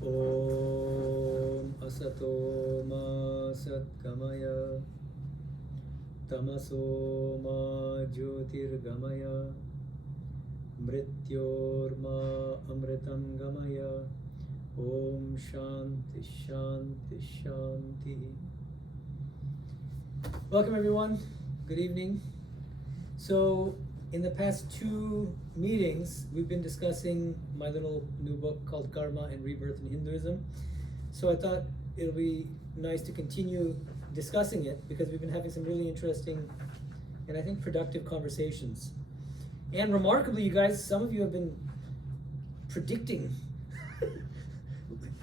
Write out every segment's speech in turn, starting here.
Om Asato Ma Satgamaya Tamaso Ma Jyotirgamaya Mrityorma Amritam Gamaya. Om Shanti Shanti Shanti. Welcome everyone. Good evening. So in the past 2 meetings, we've been discussing my little new book called Karma and Rebirth in Hinduism. So I thought it'll be nice to continue discussing it because we've been having some really interesting and I think productive conversations. And remarkably, you guys, some of you have been predicting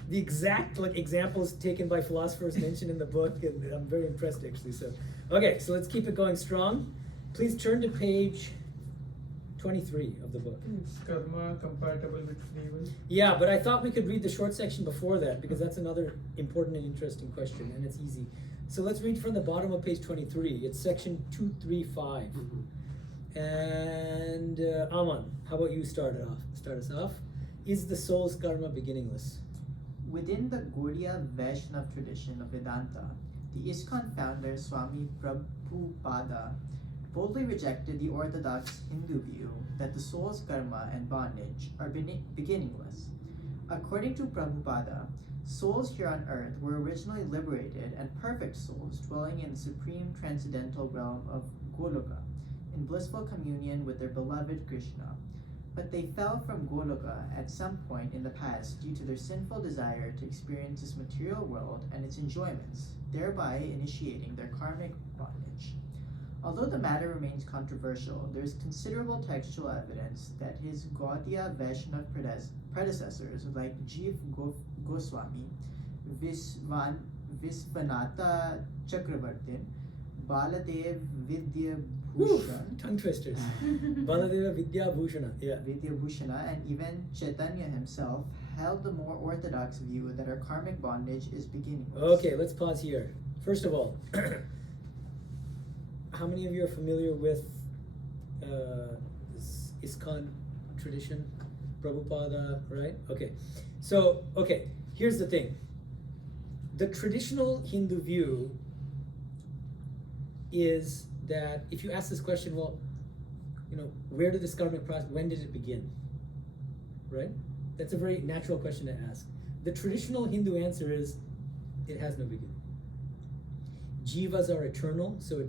the exact examples taken by philosophers mentioned in the book, and I'm very impressed actually. So, okay, so let's keep it going strong. Please turn to page 23 of the book. Is karma compatible with free will? Yeah, but I thought we could read the short section before that because that's another important and interesting question, and it's easy. So let's read from the bottom of page 23. It's section 235. And Aman, how about you start us off? Is the soul's karma beginningless? Within the Gaudiya Vaishnava tradition of Vedanta, the ISKCON founder Swami Prabhupada boldly rejected the orthodox Hindu view that the soul's karma and bondage are beginningless. According to Prabhupada, souls here on earth were originally liberated and perfect souls dwelling in the supreme transcendental realm of Goloka, in blissful communion with their beloved Krishna. But they fell from Goloka at some point in the past due to their sinful desire to experience this material world and its enjoyments, thereby initiating their karmic bondage. Although the matter remains controversial, there is considerable textual evidence that his Gaudiya Vaishnava predecessors like Jiva Goswami, Visvanatha Chakravartin, Baladev Vidyabhushan, tongue twisters. Baladeva Vidyabhushana, yeah. Vidyabhushana, and even Chaitanya himself held the more orthodox view that our karmic bondage is beginningless. Okay, let's pause here. First of all, how many of you are familiar with this ISKCON tradition? Prabhupada, right? Okay. So, here's the thing. The traditional Hindu view is that if you ask this question, well, where did this karmic process, when did it begin? Right? That's a very natural question to ask. The traditional Hindu answer is, it has no beginning. Jivas are eternal, so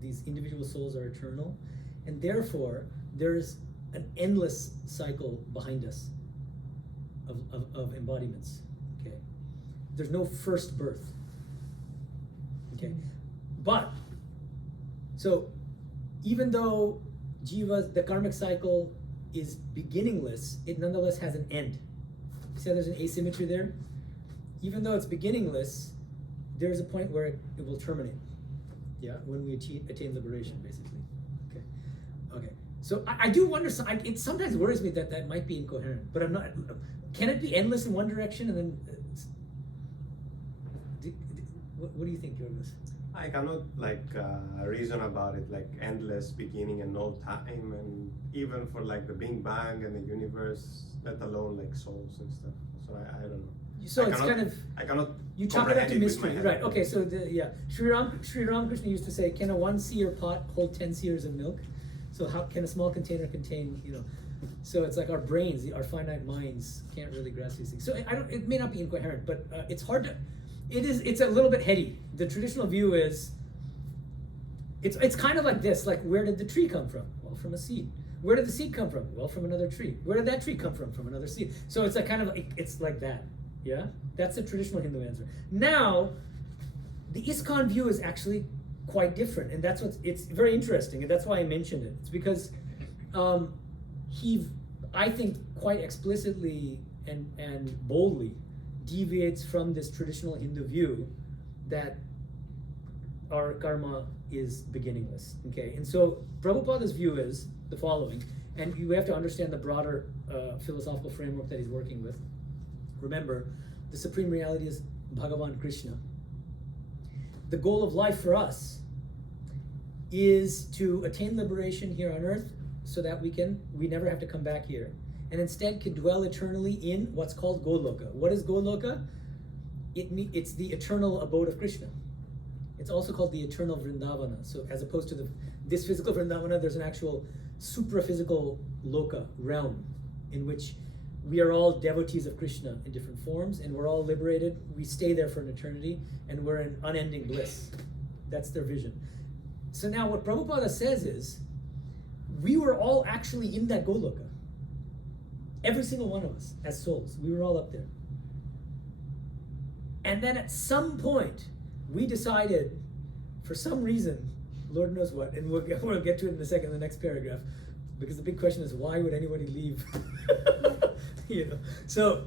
these individual souls are eternal, and therefore there's an endless cycle behind us of embodiments. Okay, there's no first birth. Okay, but so even though Jivas, the karmic cycle is beginningless, it nonetheless has an end. See how there's an asymmetry there? Even though it's beginningless, there's a point where it will terminate. Yeah, when we attain liberation, basically. Okay. So I do wonder. It sometimes worries me that might be incoherent. But I'm not. Can it be endless in one direction and then? What do you think, Yorgos? I cannot reason about it like endless beginning and no time, and even for like the Big Bang and the universe, let alone like souls and stuff. So I don't know. So I cannot. You chalk it up to mystery, right? Okay, so Sri Ramakrishna used to say, "Can a 1-seer pot hold 10 seers of milk?" So how can a small container contain, So it's like our brains, our finite minds, can't really grasp these things. So it may not be incoherent, but it's hard to. It's a little bit heady. The traditional view is. It's kind of like this. Like, where did the tree come from? Well, from a seed. Where did the seed come from? Well, from another tree. Where did that tree come from? From another seed. So it's like it's like that. Yeah, that's the traditional Hindu answer. Now, the ISKCON view is actually quite different, and it's very interesting, and that's why I mentioned it. It's because he, I think, quite explicitly and boldly deviates from this traditional Hindu view that our karma is beginningless. Okay, and so Prabhupada's view is the following, and you have to understand the broader philosophical framework that he's working with. Remember, the supreme reality is Bhagavan Krishna. The goal of life for us is to attain liberation here on earth so that we never have to come back here. and instead can dwell eternally in what's called Goloka. What is Goloka? It's the eternal abode of Krishna. It's also called the eternal Vrindavana. So as opposed to this physical Vrindavana, there's an actual supraphysical loka, realm, in which we are all devotees of Krishna in different forms, and we're all liberated. We stay there for an eternity, and we're in unending bliss. That's their vision. So now what Prabhupada says is, we were all actually in that Goloka. Every single one of us, as souls, we were all up there. And then at some point, we decided, for some reason, Lord knows what, and we'll get to it in a second in the next paragraph, because the big question is, why would anybody leave? So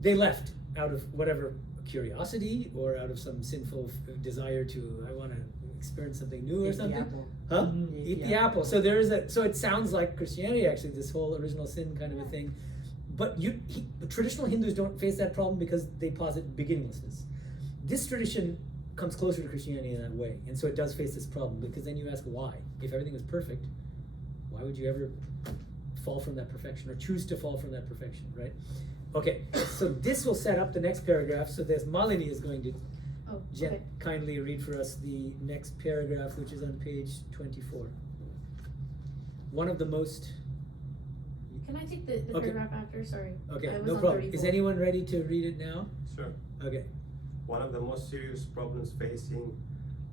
they left out of whatever curiosity or out of some sinful desire to, I want to experience something new or something. The apple. Huh? Mm-hmm. Eat the apple. So there is so it sounds like Christianity actually, this whole original sin kind of a thing. But traditional Hindus don't face that problem because they posit beginninglessness. This tradition comes closer to Christianity in that way, and so it does face this problem, because then you ask why. If everything was perfect, why would you ever fall from that perfection or choose to fall from that perfection, right? Okay, so this will set up the next paragraph. So there's Malini is going to kindly read for us the next paragraph, which is on page 24. One of the most... Can I take the paragraph after? Sorry. Okay, I was no on problem. 34. Is anyone ready to read it now? Sure. Okay. One of the most serious problems facing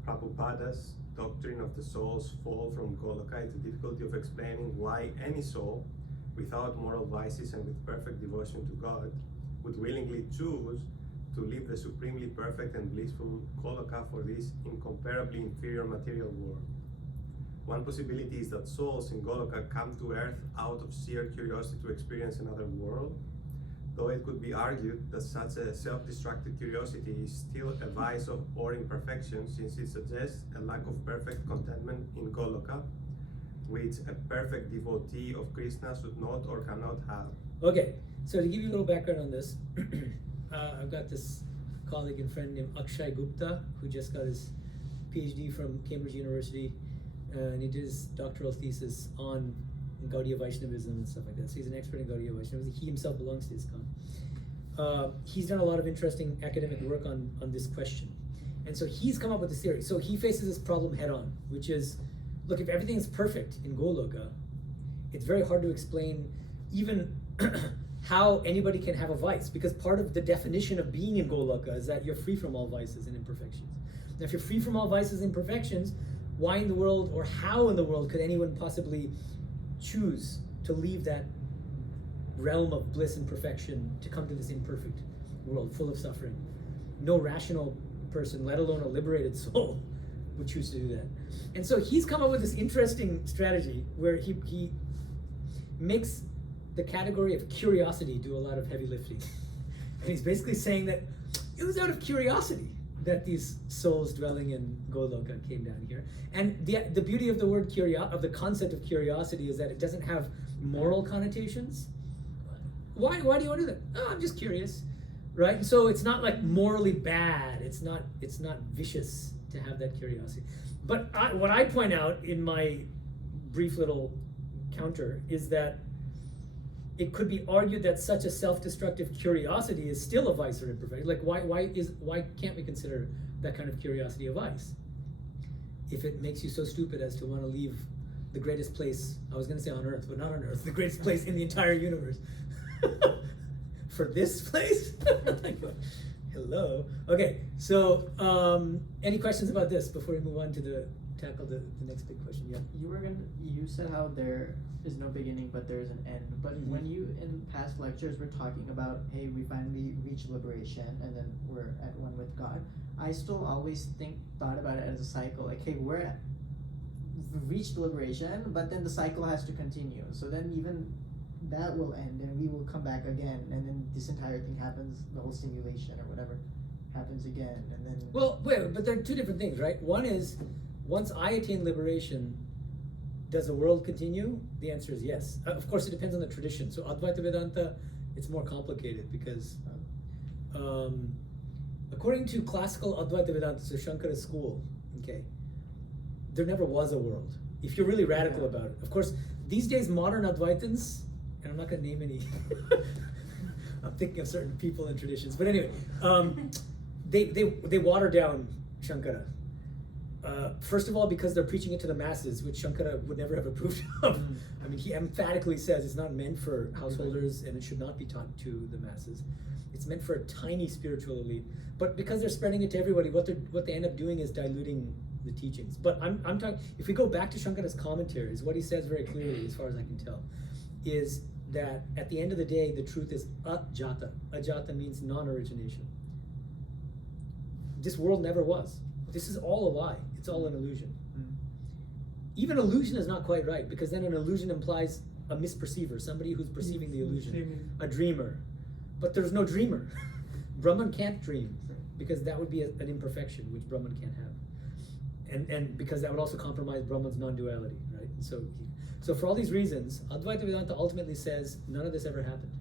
Prabhupada's doctrine of the soul's fall from Goloka is the difficulty of explaining why any soul, without moral vices and with perfect devotion to God, would willingly choose to leave the supremely perfect and blissful Goloka for this incomparably inferior material world. One possibility is that souls in Goloka come to earth out of sheer curiosity to experience another world, though it could be argued that such a self-destructive curiosity is still a vice or imperfection, since it suggests a lack of perfect contentment in Goloka, which a perfect devotee of Krishna should not or cannot have. Okay, so to give you a little background on this, I've got this colleague and friend named Akshay Gupta, who just got his PhD from Cambridge University, and he did his doctoral thesis on Gaudiya Vaishnavism and stuff like that. So he's an expert in Gaudiya Vaishnavism. He himself belongs to ISKCON. He's done a lot of interesting academic work on this question. And so he's come up with this theory. So he faces this problem head on, which is, look, if everything is perfect in Goloka, it's very hard to explain even how anybody can have a vice, because part of the definition of being in Goloka is that you're free from all vices and imperfections. Now, if you're free from all vices and imperfections, why in the world, or how in the world, could anyone possibly choose to leave that realm of bliss and perfection to come to this imperfect world full of suffering? No rational person, let alone a liberated soul, would choose to do that. And so he's come up with this interesting strategy where he makes the category of curiosity do a lot of heavy lifting. And he's basically saying that it was out of curiosity that these souls dwelling in Goloka came down here. And the beauty of the word of the concept of curiosity is that it doesn't have moral connotations. Why do you want to do that? Oh, I'm just curious, right? And so it's not like morally bad. It's not vicious to have that curiosity. But what I point out in my brief little counter is that it could be argued that such a self-destructive curiosity is still a vice or imperfection. Like why can't we consider that kind of curiosity a vice? If it makes you so stupid as to want to leave the greatest place, I was going to say on earth, but not on earth, the greatest place in the entire universe. For this place? Hello. Okay, so any questions about this before we move on to tackle the next big question? Yeah. You said how there is no beginning but there is an end. But when you in past lectures were talking about, hey, we finally reached liberation and then we're at one with God, I still always thought about it as a cycle. Like, hey, we've reached liberation, but then the cycle has to continue. So then even that will end and we will come back again, and then this entire thing happens, the whole simulation or whatever happens again, and then... Well, wait, but there are two different things, right? One is, once I attain liberation, does the world continue? The answer is yes. Of course, it depends on the tradition. So Advaita Vedanta, it's more complicated because according to classical Advaita Vedanta, so Shankara's school, okay, there never was a world. If you're really radical about it. Of course, these days modern Advaitins and I'm not going to name any. I'm thinking of certain people and traditions, but anyway, they water down Shankara. First of all, because they're preaching it to the masses, which Shankara would never have approved of. I mean, he emphatically says it's not meant for householders and it should not be taught to the masses. It's meant for a tiny spiritual elite. But because they're spreading it to everybody, what they end up doing is diluting the teachings. But I'm talking, if we go back to Shankara's commentaries, what he says very clearly, as far as I can tell, is that at the end of the day, the truth is ajata. Ajata means non-origination. This world never was. This is all a lie. It's all an illusion. Even illusion is not quite right, because then an illusion implies a misperceiver, somebody who's perceiving the illusion, a dreamer. But there's no dreamer. Brahman can't dream, because that would be an imperfection, which Brahman can't have. And because that would also compromise Brahman's non-duality, right? So for all these reasons, Advaita Vedanta ultimately says none of this ever happened.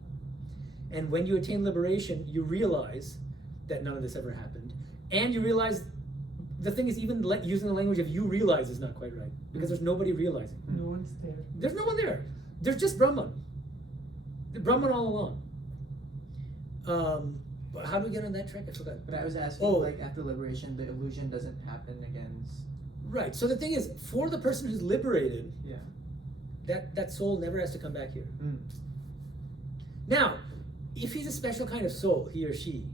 And when you attain liberation, you realize that none of this ever happened. And you realize, the thing is, even using the language of you realize is not quite right, because there's nobody realizing. No one's there. There's no one there. There's just Brahman. The Brahman all along. How do we get on that track? I forgot. But I was asking, like, after liberation, the illusion doesn't happen against... Right. So the thing is, for the person who's liberated, Yeah. that soul never has to come back here. Now, if he's a special kind of soul, he or she,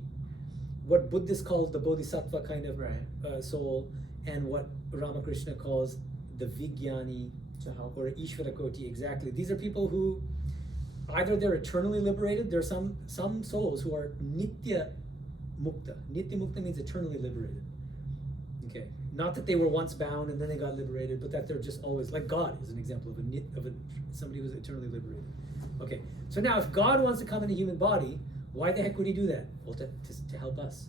what Buddhists call the bodhisattva kind of soul, and what Ramakrishna calls the Vijnani or Ishvara Koti, exactly. These are people who either they're eternally liberated. There are some souls who are Nitya Mukta. Nitya Mukta means eternally liberated. Okay, not that they were once bound and then they got liberated, but that they're just always, like God is an example of somebody who's eternally liberated. Okay, so now if God wants to come in a human body, why the heck would he do that? Well, to help us.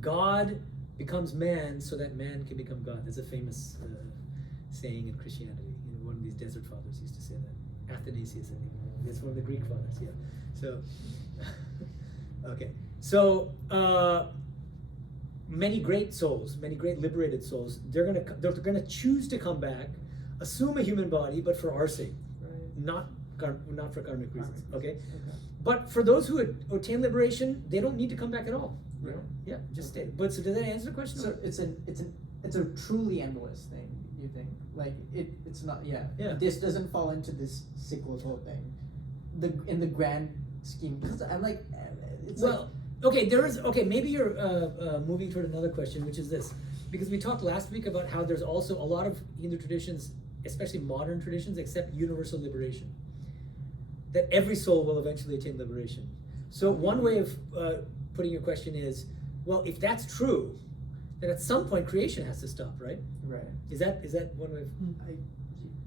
God becomes man so that man can become God. There's a famous saying in Christianity. One of these desert fathers used to say that. Athanasius, I think. It's one of the Greek fathers, yeah. So, okay. So, many great souls, many great liberated souls, they're gonna choose to come back, assume a human body, but for our sake, not for karmic reasons. Okay. But for those who attain liberation, they don't need to come back at all. Right. Yeah, just stay. But so did that answer the question? So it's a truly endless thing, you think? Like it's not, yeah. This doesn't fall into this cyclical thing. In the grand scheme, because I'm like, it's maybe you're moving toward another question, which is this, because we talked last week about how there's also a lot of Hindu traditions, especially modern traditions, accept universal liberation, that every soul will eventually attain liberation. So one way of putting your question is, well, if that's true, then at some point creation has to stop, right? Right. Is that one way of?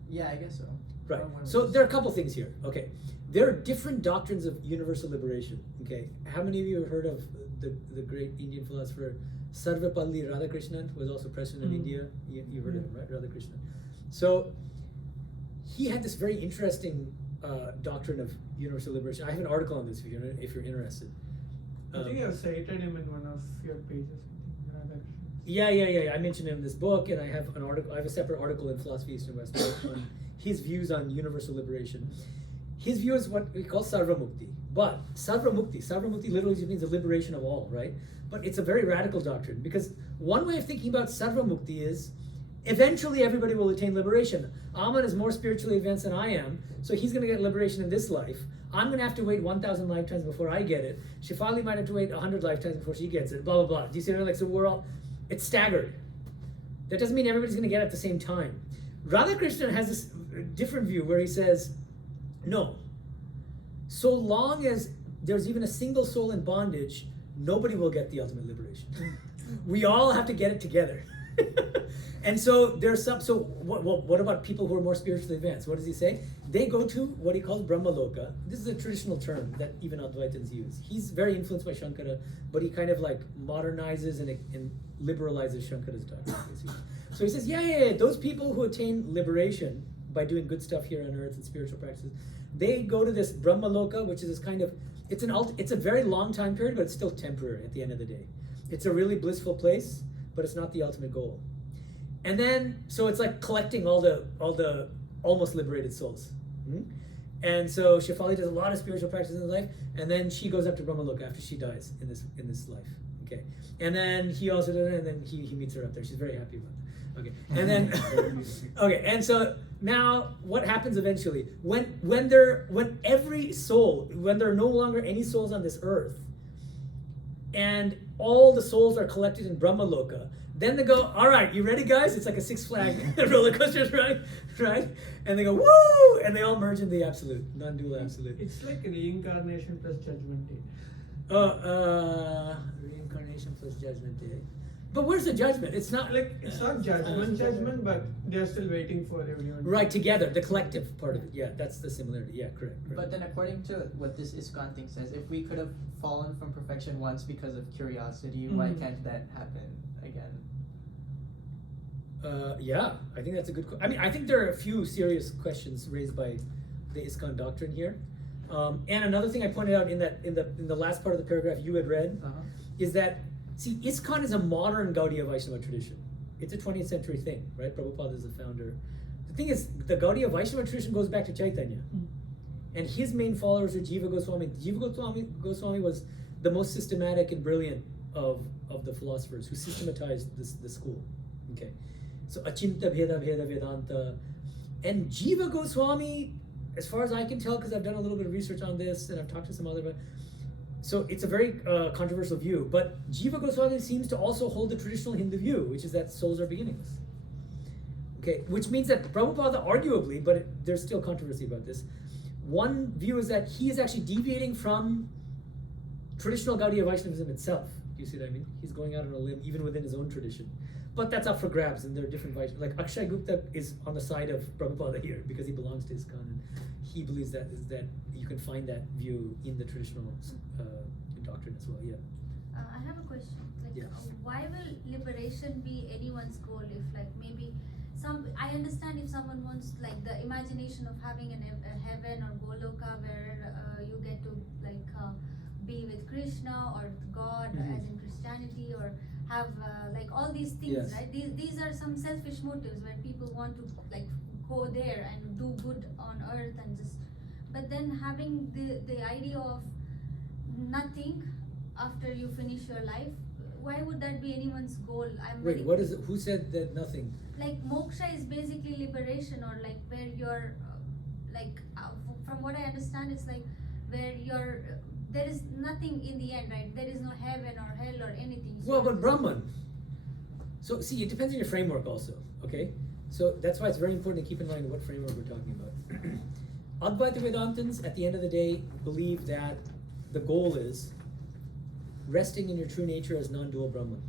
Yeah, I guess so. Right. So there are a couple things here. Okay. There are different doctrines of universal liberation. Okay. How many of you have heard of the great Indian philosopher Sarvepalli Radhakrishnan, who was also president of India? You heard of him, right? Radhakrishnan. So he had this very interesting doctrine of universal liberation. I have an article on this if you're interested. I think you have cited him in one of your pages. Yeah. I mentioned him in this book, and I have an article. I have a separate article in Philosophy East and West on his views on universal liberation. His view is what we call sarvamukti. But sarvamukti literally just means the liberation of all, right? But it's a very radical doctrine, because one way of thinking about sarvamukti is eventually everybody will attain liberation. Aman is more spiritually advanced than I am, so he's going to get liberation in this life. I'm going to have to wait 1,000 lifetimes before I get it. Shefali might have to wait 100 lifetimes before she gets it, blah, blah, blah. Do you see what I mean? Like, so we're all, it's staggered. That doesn't mean everybody's going to get it at the same time. Radhakrishnan has this different view where he says, no, so long as there's even a single soul in bondage, nobody will get the ultimate liberation. We all have to get it together. And so there's what about people who are more spiritually advanced? What does he say? They go to what he calls Brahmaloka. This is a traditional term that even Advaitins use. He's very influenced by Shankara, but he kind of like modernizes and liberalizes Shankara's doctrine. So he says, yeah, those people who attain liberation by doing good stuff here on earth and spiritual practices, they go to this Brahmaloka, which is this kind of, it's a very long time period, but it's still temporary at the end of the day. It's a really blissful place, but it's not the ultimate goal. And then, so it's like collecting all the almost liberated souls. And so Shefali does a lot of spiritual practices in his life, and then she goes up to Brahmaloka after she dies in this life. Okay, and then he also does it, and then he meets her up there. She's very happy about it. Okay, and then okay, and so now what happens eventually when every soul, when there are no longer any souls on this earth, and all the souls are collected in Brahmaloka, then they go, all right, you ready, guys? It's like a Six Flag roller coaster, right? And they go, woo! And they all merge in the absolute, non-dual absolute. It's like reincarnation plus judgment day. Reincarnation plus judgment day. But where's the judgment? It's not Like it's not judgment, but they're still waiting for everyone. right together, the collective part of it. Yeah, that's the similarity. Yeah, correct. But then according to what this ISKCON thing says, if we could have fallen from perfection once because of curiosity, why can't that happen again? Yeah, I think that's a good. I mean, I think there are a few serious questions raised by the ISKCON doctrine here. And another thing I pointed out in the last part of the paragraph you had read is that, see, ISKCON is a modern Gaudiya Vaishnava tradition. It's a 20th century thing, right? Prabhupada is the founder. The thing is, the Gaudiya Vaishnava tradition goes back to Chaitanya. And his main followers are Jiva Goswami. Jiva Goswami was the most systematic and brilliant of the philosophers who systematized the school. Okay. So Achinta Bheda Bheda Vedanta. And Jiva Goswami, as far as I can tell, because I've done a little bit of research on this and I've talked to some other, so it's a very controversial view, but Jiva Goswami seems to also hold the traditional Hindu view, which is that souls are beginningless. Okay, which means that Prabhupada arguably, but there's still controversy about this, one view is that he is actually deviating from traditional Gaudiya Vaishnavism itself. Do you see what I mean? He's going out on a limb even within his own tradition. But that's up for grabs, and there are different Vaishnavas. Like Akshay Gupta is on the side of Prabhupada here because he belongs to ISKCON, and he believes that you can find that view in the traditional doctrine as well. Yeah. I have a question. Like, Yeah. why will liberation be anyone's goal? If like maybe I understand if someone wants like the imagination of having a heaven or Goloka where you get to like be with Krishna or God as in Christianity, or have like all these things, Yes. right? These are some selfish motives where people want to like go there and do good on earth and just, but then having the idea of nothing after you finish your life, why would that be anyone's goal? Wait, what is it? Who said that nothing? Like moksha is basically liberation, or like where you're from what I understand, it's like where you're there is nothing in the end, right? There is no heaven or hell or anything. So Well, but Brahman. So see, it depends on your framework also, okay? So that's why it's very important to keep in mind what framework we're talking about. Advaita Vedantins, at the end of the day, believe that the goal is resting in your true nature as non-dual Brahman,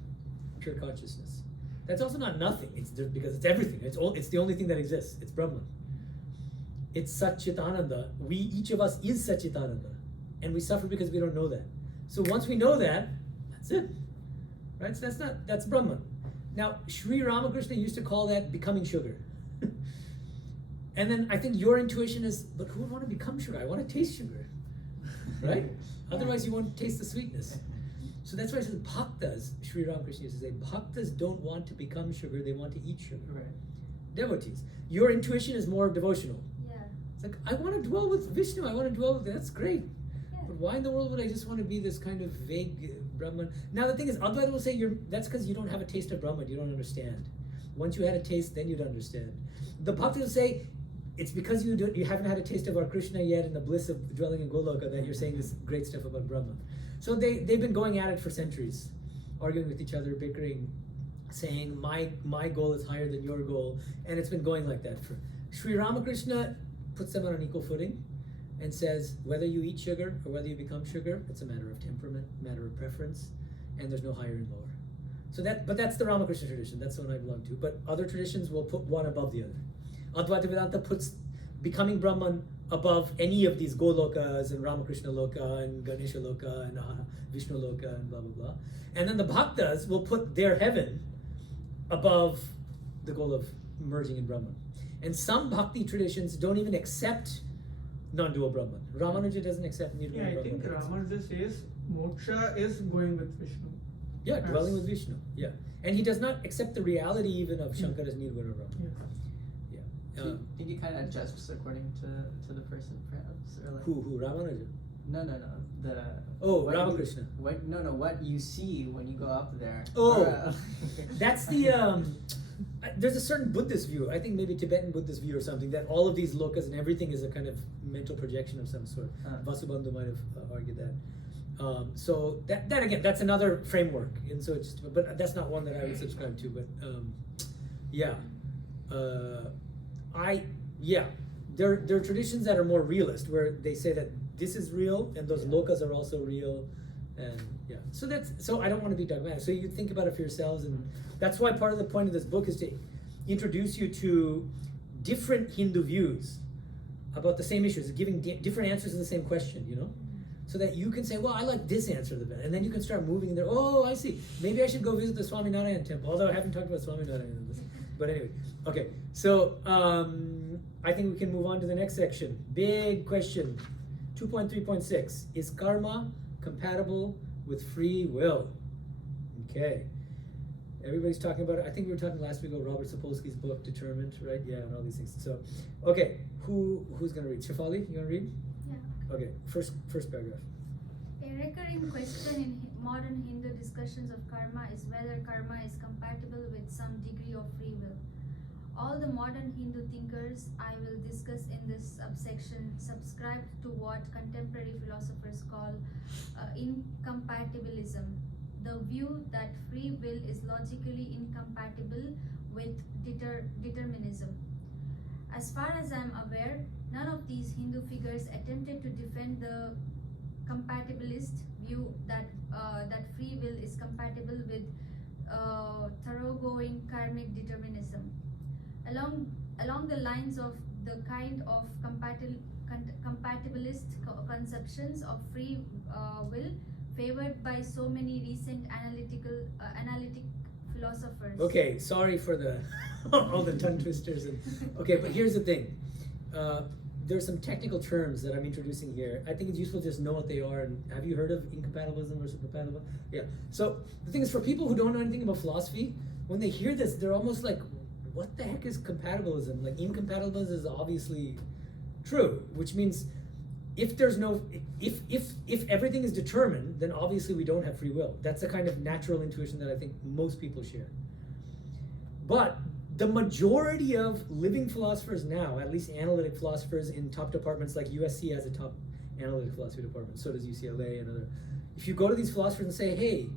pure consciousness. That's also not nothing. It's because it's everything. It's the only thing that exists. It's Brahman. It's Satchitananda. Each of us is Satchitananda, and we suffer because we don't know that. So once we know that, that's it, right? So that's Brahman. Now, Sri Ramakrishna used to call that becoming sugar. And then I think your intuition is, but who would want to become sugar? I want to taste sugar, right? Otherwise, you won't taste the sweetness. So that's why it says bhaktas. Sri Ramakrishna used to say, bhaktas don't want to become sugar; they want to eat sugar. Right. Devotees. Your intuition is more devotional. yeah. It's like, I want to dwell with Vishnu. I want to dwell with. That's great. Yeah. But why in the world would I just want to be this kind of vague Brahman? Now the thing is, Advaita will say that's because you don't have a taste of Brahman. You don't understand. Once you had a taste, then you'd understand. The bhaktas will say, it's because you haven't had a taste of our Krishna yet and the bliss of dwelling in Goloka that you're saying this great stuff about Brahman. So they've been going at it for centuries, arguing with each other, bickering, saying my goal is higher than your goal, and it's been going like that. Sri Ramakrishna puts them on an equal footing and says whether you eat sugar or whether you become sugar, it's a matter of temperament, matter of preference, and there's no higher and lower. So but that's the Ramakrishna tradition. That's the one I belong to. But other traditions will put one above the other. Advaita Vedanta puts becoming Brahman above any of these Golokas and Ramakrishna Loka and Ganesha Loka and Vishnu Loka and blah, blah, blah. And then the Bhaktas will put their heaven above the goal of merging in Brahman. And some Bhakti traditions don't even accept non-dual Brahman. Ramanuja doesn't accept Nirguna Yeah, I Brahman. think Ramanuja says moksha is going with Vishnu. Yeah, dwelling with Vishnu. Yeah. And he does not accept the reality even of Shankara's Nirguna Brahman. Yeah. Yeah. Do you think it kind of adjusts according to the person, perhaps, or like Who Ramanuja? no, the what Ramakrishna. What you see when you go up there? Oh, Or, that's the there's a certain Buddhist view, I think maybe Tibetan Buddhist view or something, that all of these lokas and everything is a kind of mental projection of some sort. Vasubandhu might have argued that. So that again, that's another framework, and so it's, but that's not one that I would subscribe to. But there are traditions that are more realist, where they say that this is real and those lokas are also real, and so I don't want to be dogmatic. So you think about it for yourselves, and that's why part of the point of this book is to introduce you to different Hindu views about the same issues, giving different answers to the same question, so that you can say, well, I like this answer the best, and then you can start moving in there. Oh, I see. Maybe I should go visit the Swami Medhananda temple, although I haven't talked about Swami Medhananda. But anyway, okay. So I think we can move on to the next section. Big question, 2.3.6. Is karma compatible with free will? Okay. Everybody's talking about it. I think we were talking last week about Robert Sapolsky's book, Determined, right? Yeah, and all these things. So, okay, who's going to read? Shefali, you want to read? Yeah. Okay, first paragraph. A recurring question in modern Hindu discussions of karma is whether karma is compatible with some degree of free will. All the modern Hindu thinkers I will discuss in this subsection subscribe to what contemporary philosophers call incompatibilism, the view that free will is logically incompatible with determinism. As far as I am aware, none of these Hindu figures attempted to defend the compatibilist view that free will is compatible with thoroughgoing karmic determinism. Along the lines of the kind of compatibilist conceptions of free will favored by so many recent analytic philosophers. Okay, sorry for the all the tongue twisters. Okay, but here's the thing. There's some technical terms that I'm introducing here. I think it's useful to just know what they are. And have you heard of incompatibilism versus compatible? Yeah. So the thing is, for people who don't know anything about philosophy, when they hear this, they're almost like, what the heck is compatibilism? Like, incompatibilism is obviously true, which means if everything is determined, then obviously we don't have free will. That's a kind of natural intuition that I think most people share. But the majority of living philosophers now, at least analytic philosophers in top departments, like USC has a top analytic philosophy department, so does UCLA and other. If you go to these philosophers and say, hey,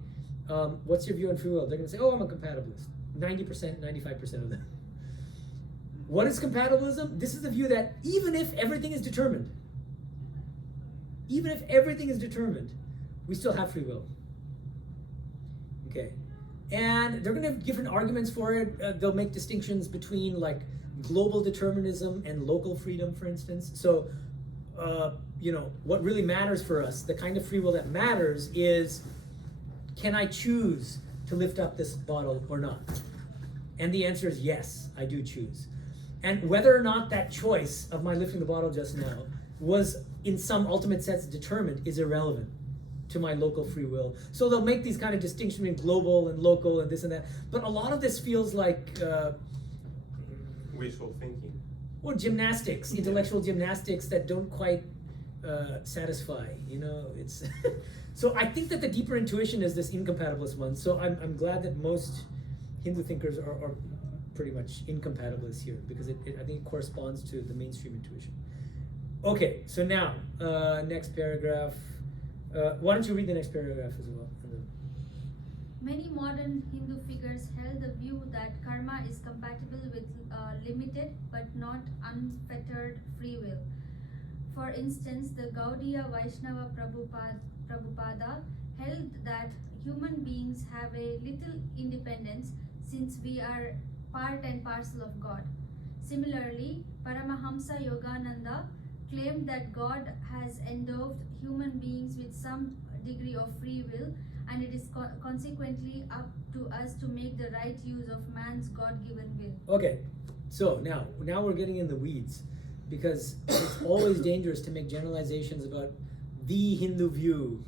what's your view on free will? They're going to say, oh, I'm a compatibilist. 90%, 95% of them. What is compatibilism? This is the view that even if everything is determined, we still have free will. Okay. And they're going to have different arguments for it. They'll make distinctions between like global determinism and local freedom, for instance. So, what really matters for us, the kind of free will that matters is, can I choose to lift up this bottle or not? And the answer is yes, I do choose. And whether or not that choice of my lifting the bottle just now was in some ultimate sense determined is irrelevant to my local free will. So they'll make these kind of distinctions between global and local and this and that. But a lot of this feels like wishful thinking. Or gymnastics, intellectual gymnastics that don't quite satisfy. It's so I think that the deeper intuition is this incompatibilist one. So I'm glad that most Hindu thinkers are pretty much incompatibilists here, because I think it corresponds to the mainstream intuition. Okay, so now next paragraph. Why don't you read the next paragraph as well? Many modern Hindu figures held the view that karma is compatible with limited but not unfettered free will. For instance, the Gaudiya Vaishnava Prabhupada held that human beings have a little independence since we are part and parcel of God. Similarly, Paramahamsa Yogananda claimed that God has endowed human beings with some degree of free will, and it is consequently up to us to make the right use of man's God-given will. Okay, so now we're getting in the weeds, because it's always dangerous to make generalizations about the Hindu view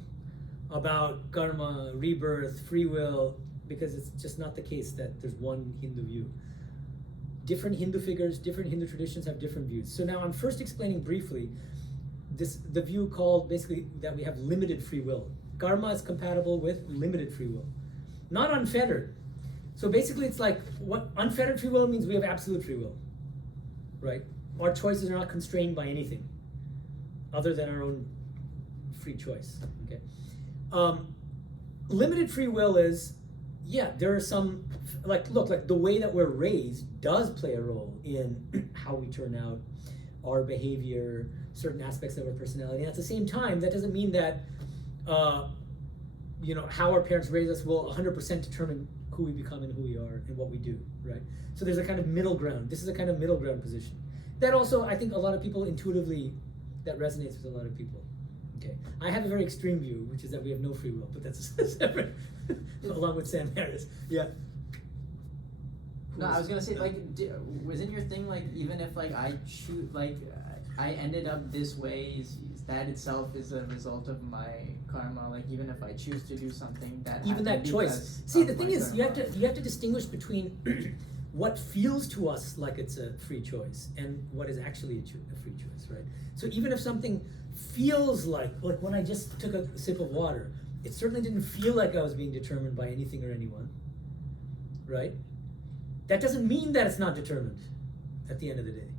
about karma, rebirth, free will, because it's just not the case that there's one Hindu view. different Hindu figures, different Hindu traditions have different views. So now I'm first explaining briefly the view called basically that we have limited free will. Karma is compatible with limited free will, not unfettered. So basically it's like what unfettered free will means we have absolute free will, right? Our choices are not constrained by anything other than our own free choice, okay? Limited free will is, yeah, there are some, like the way that we're raised does play a role in how we turn out, our behavior, certain aspects of our personality. And at the same time, that doesn't mean that, how our parents raise us will 100% determine who we become and who we are and what we do, right? So there's a kind of middle ground. This is a kind of middle ground position. That also, I think a lot of people intuitively, that resonates with a lot of people. Okay, I have a very extreme view, which is that we have no free will, but that's separate, along with Sam Harris. Yeah. No, I was gonna say, like, wasn't your thing, like, even if, like, I choose, like, I ended up this way, that itself is a result of my karma. Like, even if I choose to do something, that even that choice. See, the thing is, you have to distinguish between what feels to us like it's a free choice and what is actually a free choice, right? So even if something feels like when I just took a sip of water, it certainly didn't feel like I was being determined by anything or anyone, right? That doesn't mean that it's not determined at the end of the day.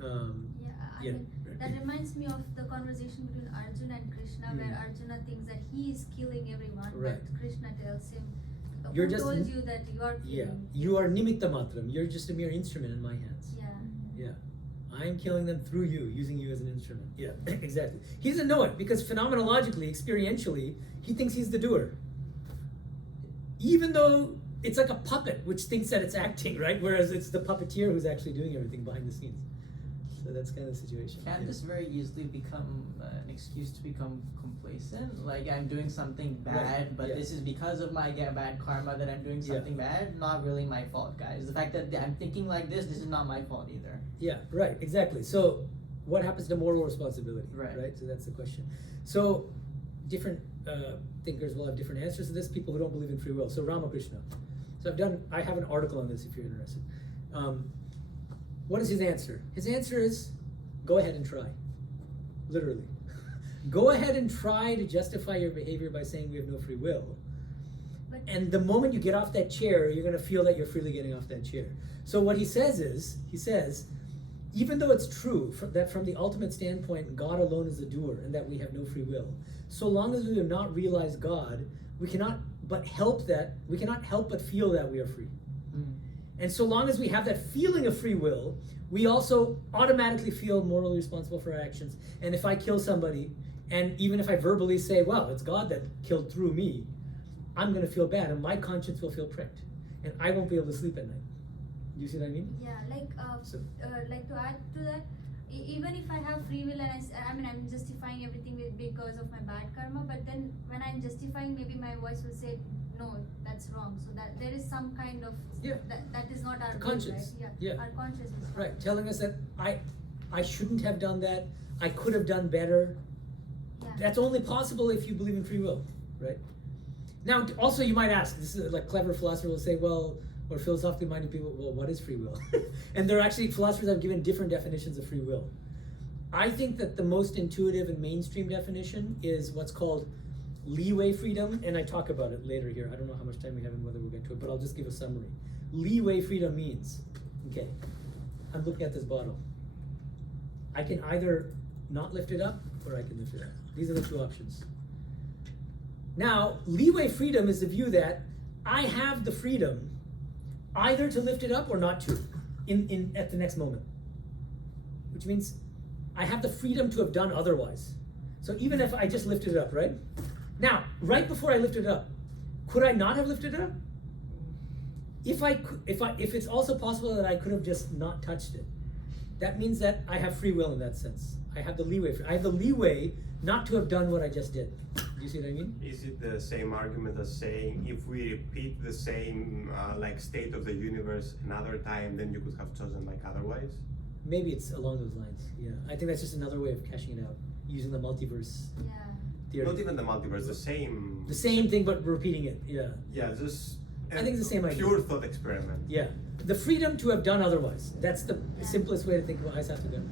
I mean, that reminds me of the conversation between Arjuna and Krishna, where Arjuna thinks that he is killing everyone, Right. but Krishna tells him, You're who just told you that you are killing? You are nimitta matram. You're just a mere instrument in my hands. Yeah. I'm killing them through you, using you as an instrument. Yeah, exactly. He doesn't know it because phenomenologically, experientially, he thinks he's the doer. Even though it's like a puppet, which thinks that it's acting, right? Whereas it's the puppeteer who's actually doing everything behind the scenes. So that's kind of the situation. Can this very easily become an excuse to become complacent? Like, I'm doing something bad, Right, but yeah. this is because of my bad karma that I'm doing something bad. Not really my fault, guys. The fact that I'm thinking like this is not my fault either. Yeah, right, exactly. So what happens to moral responsibility? Right. So that's the question. So different thinkers will have different answers to this, people who don't believe in free will. So Ramakrishna. So I have an article on this if you're interested. What is his answer? His answer is, go ahead and try. Literally. Go ahead and try to justify your behavior by saying we have no free will. And the moment you get off that chair, you're going to feel that you're freely getting off that chair. So what he says is, even though it's true that from the ultimate standpoint, God alone is the doer and that we have no free will, so long as we have not realized God, we cannot help but feel that we are free. And so long as we have that feeling of free will, we also automatically feel morally responsible for our actions. And if I kill somebody, and even if I verbally say, well, it's God that killed through me, I'm going to feel bad, and my conscience will feel pricked, and I won't be able to sleep at night. Do you see what I mean? Yeah, like to add to that, even if I have free will and I'm justifying everything because of my bad karma, but then when I'm justifying, maybe my voice will say, no, that's wrong. So that there is some kind of that is not our conscience, will, right? Yeah. Our conscience is right, telling us that I shouldn't have done that. I could have done better. Yeah. That's only possible if you believe in free will, right? Now, also you might ask, this is like clever philosopher will say, well, or philosophically minded people, well, what is free will? And there are actually philosophers that have given different definitions of free will. I think that the most intuitive and mainstream definition is what's called leeway freedom, and I talk about it later here. I don't know how much time we have and whether we'll get to it, but I'll just give a summary. Leeway freedom means, okay, I'm looking at this bottle. I can either not lift it up or I can lift it up. These are the two options. Now, leeway freedom is the view that I have the freedom either to lift it up or not to at the next moment. Which means I have the freedom to have done otherwise. So even if I just lifted it up, right? Now, right before I lifted it up, could I not have lifted it up? If it's also possible that I could have just not touched it, that means that I have free will in that sense. I have the leeway. I have the leeway not to have done what I just did. Do you see what I mean? Is it the same argument as saying if we repeat the same state of the universe another time, then you could have chosen otherwise? Maybe it's along those lines. Yeah, I think that's just another way of cashing it out, using the multiverse theory. Not even the multiverse, the same. The same thing, but repeating it. Yeah. Yeah, just I think it's the same idea. Pure thought experiment. Yeah, the freedom to have done otherwise. That's the simplest way to think about Aisattuga.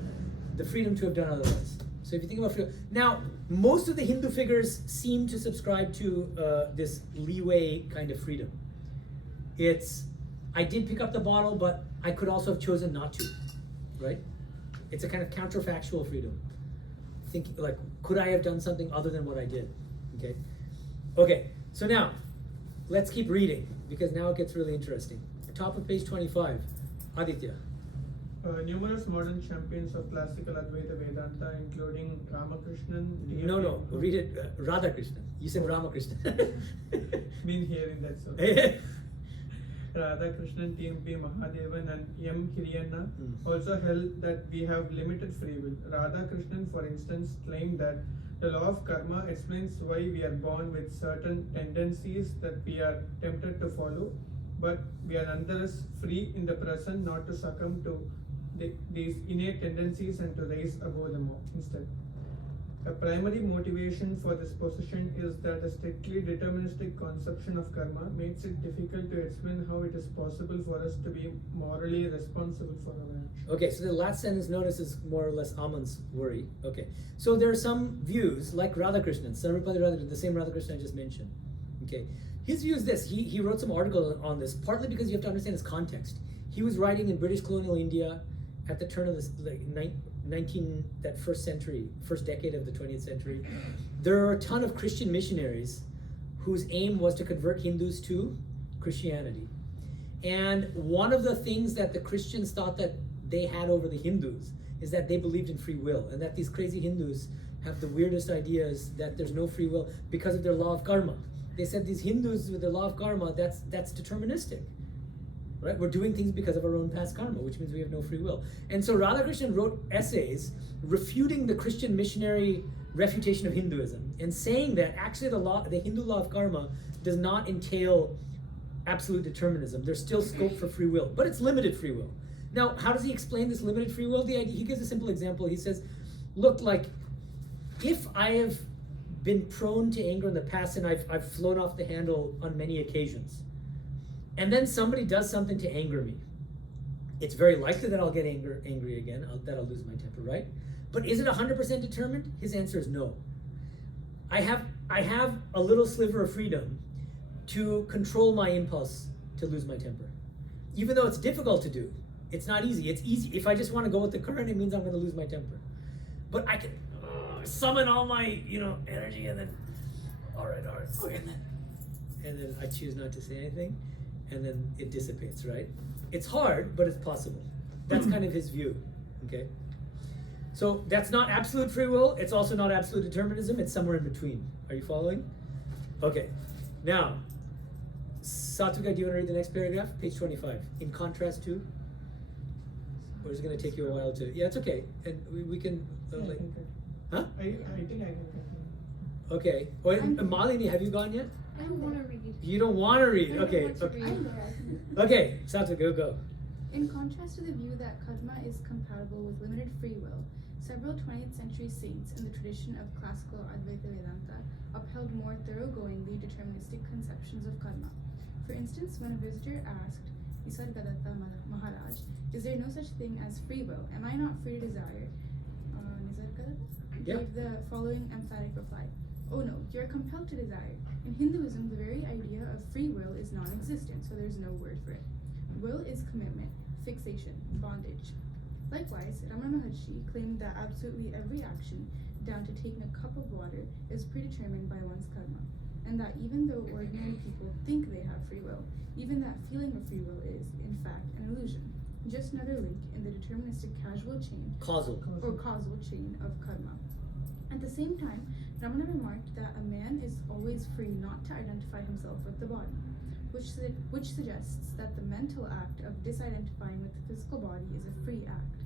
The freedom to have done otherwise. So if you think about freedom, now most of the Hindu figures seem to subscribe to this leeway kind of freedom. It's, I did pick up the bottle, but I could also have chosen not to, right? It's a kind of counterfactual freedom. Think like, could I have done something other than what I did? Okay. Okay. So now, let's keep reading because now it gets really interesting. Top of page 25, Aditya. Numerous modern champions of classical Advaita Vedanta, including Ramakrishna. No, read it, Radhakrishnan. You said Ramakrishna. Been hearing that so. Radhakrishnan, T.M.P. Mahadevan, and M. Hiriyanna also held that we have limited free will. Radhakrishnan, for instance, claimed that the law of karma explains why we are born with certain tendencies that we are tempted to follow, but we are nonetheless free in the present not to succumb to these innate tendencies and to rise above them instead. A primary motivation for this position is that a strictly deterministic conception of karma makes it difficult to explain how it is possible for us to be morally responsible for our actions. Okay, so the last sentence notice is more or less Aman's worry. Okay, so there are some views like Radhakrishnan, Sarvapati Radhakrishnan, the same Radhakrishnan I just mentioned. Okay, his view is this. He wrote some article on this, partly because you have to understand his context. He was writing in British colonial India at the turn of that first decade of the 20th century. There are a ton of Christian missionaries whose aim was to convert Hindus to Christianity. And one of the things that the Christians thought that they had over the Hindus is that they believed in free will, and that these crazy Hindus have the weirdest ideas that there's no free will because of their law of karma. They said these Hindus with the law of karma, that's deterministic. Right? We're doing things because of our own past karma, which means we have no free will. And so Radhakrishnan wrote essays refuting the Christian missionary refutation of Hinduism and saying that actually the Hindu law of karma does not entail absolute determinism. There's still scope for free will, but it's limited free will. Now, how does he explain this limited free will? He gives a simple example. He says, look, like, if I have been prone to anger in the past and I've flown off the handle on many occasions, and then somebody does something to anger me, it's very likely that I'll get angry again, that I'll lose my temper, right? But is it 100% determined? His answer is no. I have a little sliver of freedom to control my impulse to lose my temper. Even though it's difficult to do, it's not easy. It's easy. If I just want to go with the current, it means I'm going to lose my temper. But I can summon all my, energy and then, all right, okay, and then I choose not to say anything. And then it dissipates, right? It's hard, but it's possible. That's kind of his view, okay? So that's not absolute free will. It's also not absolute determinism. It's somewhere in between. Are you following? Okay. Now, Sattviga, do you want to read the next paragraph? Page 25. In contrast to? Or is it going to take you a while to? Yeah, it's okay. And we can... huh? I think I can. Okay. Malini, have you gone yet? I don't want to read. You don't want to read. Okay. Okay, Sattviga, go. In contrast to the view that karma is compatible with limited free will, several 20th century saints in the tradition of classical Advaita Vedanta upheld more thoroughgoingly deterministic conceptions of karma. For instance, when a visitor asked Nisargadatta Maharaj, "Is there no such thing as free will? Am I not free to desire?" Nisargadatta gave the following emphatic reply: "Oh no, you are compelled to desire. In Hinduism, the very idea of free will is non-existent, so there's no word for it. Will is commitment, fixation, bondage." Likewise, Ramana Maharshi claimed that absolutely every action, down to taking a cup of water, is predetermined by one's karma, and that even though ordinary people think they have free will, even that feeling of free will is, in fact, an illusion, just another link in the deterministic causal chain of karma. At the same time, Ramana remarked that a man is always free not to identify himself with the body, which suggests that the mental act of disidentifying with the physical body is a free act.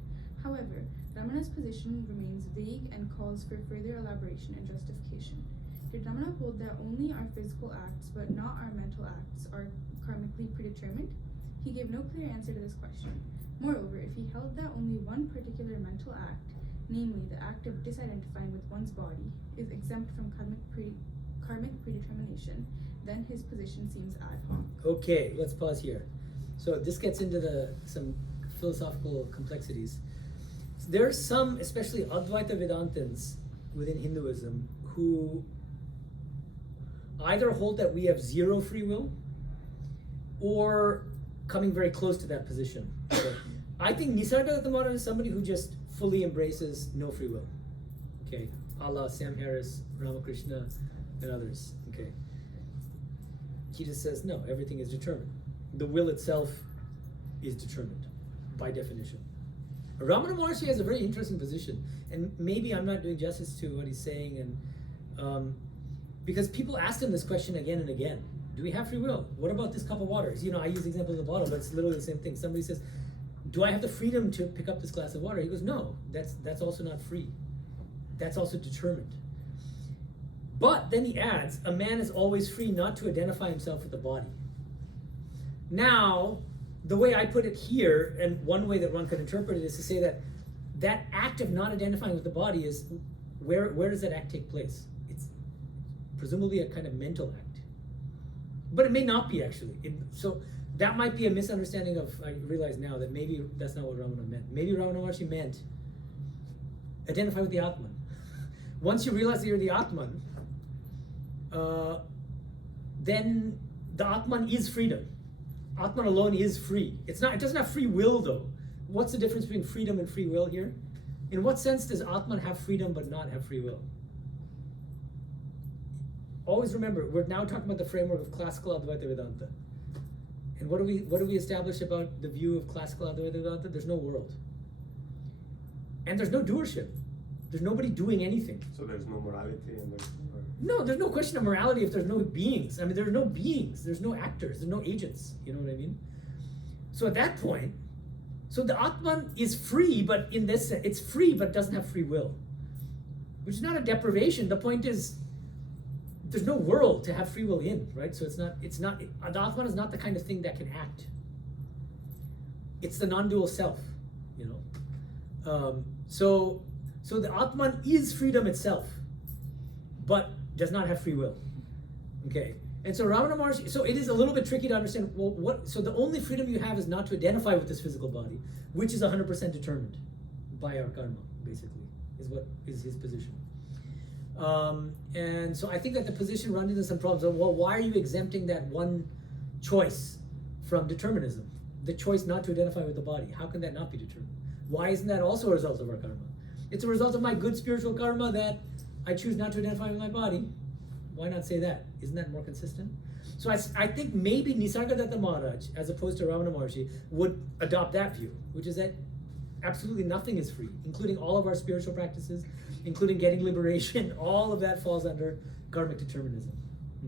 However, Ramana's position remains vague and calls for further elaboration and justification. Did Ramana hold that only our physical acts, but not our mental acts, are karmically predetermined? He gave no clear answer to this question. Moreover, if he held that only one particular mental act, namely the act of disidentifying with one's body, is exempt from karmic predetermination, then his position seems ad hoc. Okay, let's pause here. So this gets into some philosophical complexities. There are some, especially Advaita Vedantins within Hinduism, who either hold that we have zero free will or coming very close to that position. So I think Nisargadatta is somebody who just fully embraces no free will. Okay, a la Sam Harris, Ramakrishna, and others. Okay, he just says no, everything is determined. The will itself is determined by definition. Ramana Maharshi has a very interesting position, and maybe I'm not doing justice to what he's saying, and because people ask him this question again and again: do we have free will? What about this cup of water? You know, I use the example of the bottle, but it's literally the same thing. Somebody says, do I have the freedom to pick up this glass of water? He goes, no, that's also not free. That's also determined. But then he adds, a man is always free not to identify himself with the body. Now, the way I put it here, and one way that one could interpret it, is to say that that act of not identifying with the body is, where does that act take place? It's presumably a kind of mental act. But it may not be, actually. So that might be a misunderstanding of, I realize now that maybe that's not what Ramana meant. Maybe Ramana Maharshi meant identify with the Atman. Once you realize that you're the Atman, then the Atman is freedom. Atman alone is free. It doesn't have free will though. What's the difference between freedom and free will here? In what sense does Atman have freedom but not have free will? Always remember, we're now talking about the framework of classical Advaita Vedanta. And what do we establish about the view of classical Advaita Vedanta? There's no world. And there's no doership. There's nobody doing anything. So there's no morality and there's no question of morality if there's no beings. I mean, there are no beings, there's no actors, there's no agents. You know what I mean? So at that point, so the Atman is free, but in this sense, it's free but doesn't have free will. Which is not a deprivation. The point is, there's no world to have free will in, right? So the Atman is not the kind of thing that can act. It's the non-dual self, you know? So the Atman is freedom itself, but does not have free will. Okay, and so Ramana Maharshi, so it is a little bit tricky to understand, well, so the only freedom you have is not to identify with this physical body, which is 100% determined by our karma, basically, is his position. And so I think that the position runs into some problems. Well, why are you exempting that one choice from determinism? The choice not to identify with the body. How can that not be determined? Why isn't that also a result of our karma? It's a result of my good spiritual karma that I choose not to identify with my body. Why not say that? Isn't that more consistent? So I think maybe Nisargadatta Maharaj, as opposed to Ramana Maharshi, would adopt that view, which is that absolutely nothing is free, including all of our spiritual practices, including getting liberation. All of that falls under karmic determinism.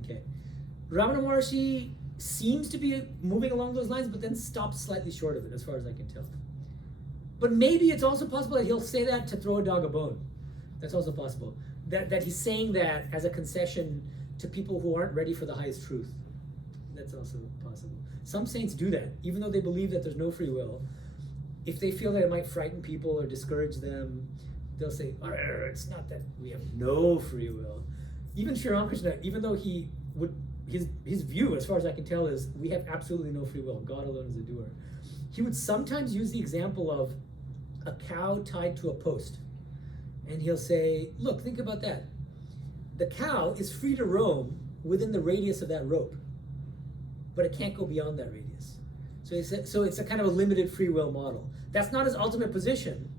Okay, Ramana Maharshi seems to be moving along those lines, but then stops slightly short of it, as far as I can tell. But maybe it's also possible that he'll say that to throw a dog a bone. That's also possible. That he's saying that as a concession to people who aren't ready for the highest truth. That's also possible. Some saints do that, even though they believe that there's no free will. If they feel that it might frighten people or discourage them, they'll say, it's not that we have no free will. Even Sri Ramakrishna, even though his view, as far as I can tell, is we have absolutely no free will. God alone is a doer. He would sometimes use the example of a cow tied to a post. And he'll say, look, think about that. The cow is free to roam within the radius of that rope, but it can't go beyond that radius. So it's a kind of a limited free will model. That's not his ultimate position,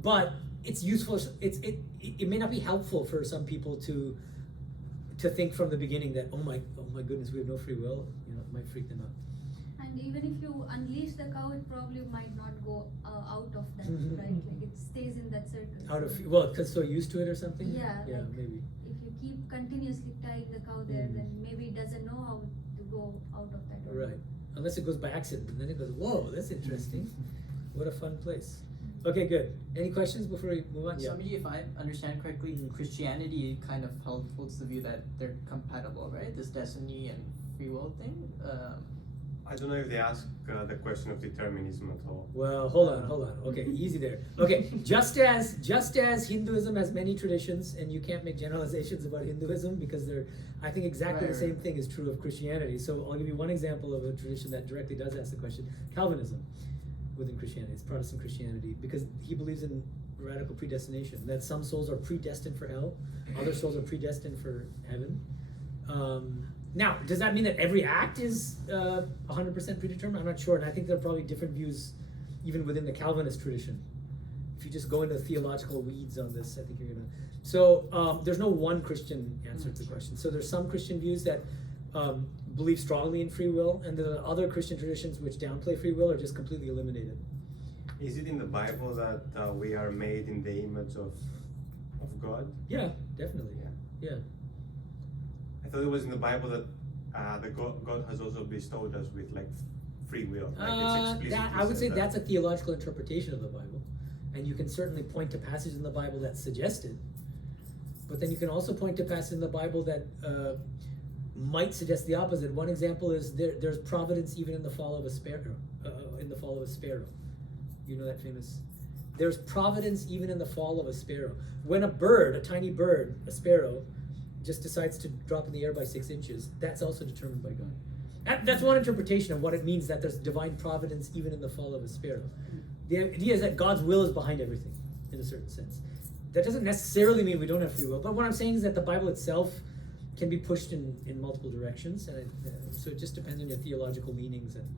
but it's useful. It may not be helpful for some people to think from the beginning that, oh my goodness, we have no free will. You know, it might freak them out. And even if you unleash the cow, it probably might not go out of that, right? Like it stays in that circle. Because it's so used to it or something? Yeah, like maybe. If you keep continuously tying the cow there, then maybe it doesn't know how to go out of that. Right. Unless it goes by accident, and then it goes, whoa, that's interesting. What a fun place. Okay, good. Any questions before we move on? Swamiji, if I understand correctly, Christianity kind of holds the view that they're compatible, right? This destiny and free will thing. I don't know if they ask the question of determinism at all. Well, hold on. Okay, easy there. Okay, just as Hinduism has many traditions, and you can't make generalizations about Hinduism because they're, I think exactly the same thing is true of Christianity. So I'll give you one example of a tradition that directly does ask the question: Calvinism within Christianity. It's Protestant Christianity because he believes in radical predestination, that some souls are predestined for hell, other souls are predestined for heaven. Now, does that mean that every act is 100% predetermined? I'm not sure, and I think there are probably different views even within the Calvinist tradition. If you just go into theological weeds on this, I think you're gonna. So there's no one Christian answer to the question. So there's some Christian views that believe strongly in free will, and the other Christian traditions which downplay free will are just completely eliminated. Is it in the Bible that we are made in the image of God? Yeah, definitely. Yeah. I thought it was in the Bible that God has also bestowed us with like free will. Like it's I would say that's a theological interpretation of the Bible, and you can certainly point to passages in the Bible that suggest it. But then you can also point to passages in the Bible that might suggest the opposite. One example is there's providence even in the fall of a sparrow. You know that famous. There's providence even in the fall of a sparrow. When a bird, a tiny bird, a sparrow, just decides to drop in the air by 6 inches, that's also determined by God. That's one interpretation of what it means that there's divine providence even in the fall of a sparrow. The idea is that God's will is behind everything, in a certain sense. That doesn't necessarily mean we don't have free will, but what I'm saying is that the Bible itself can be pushed in multiple directions, and so it just depends on your theological leanings and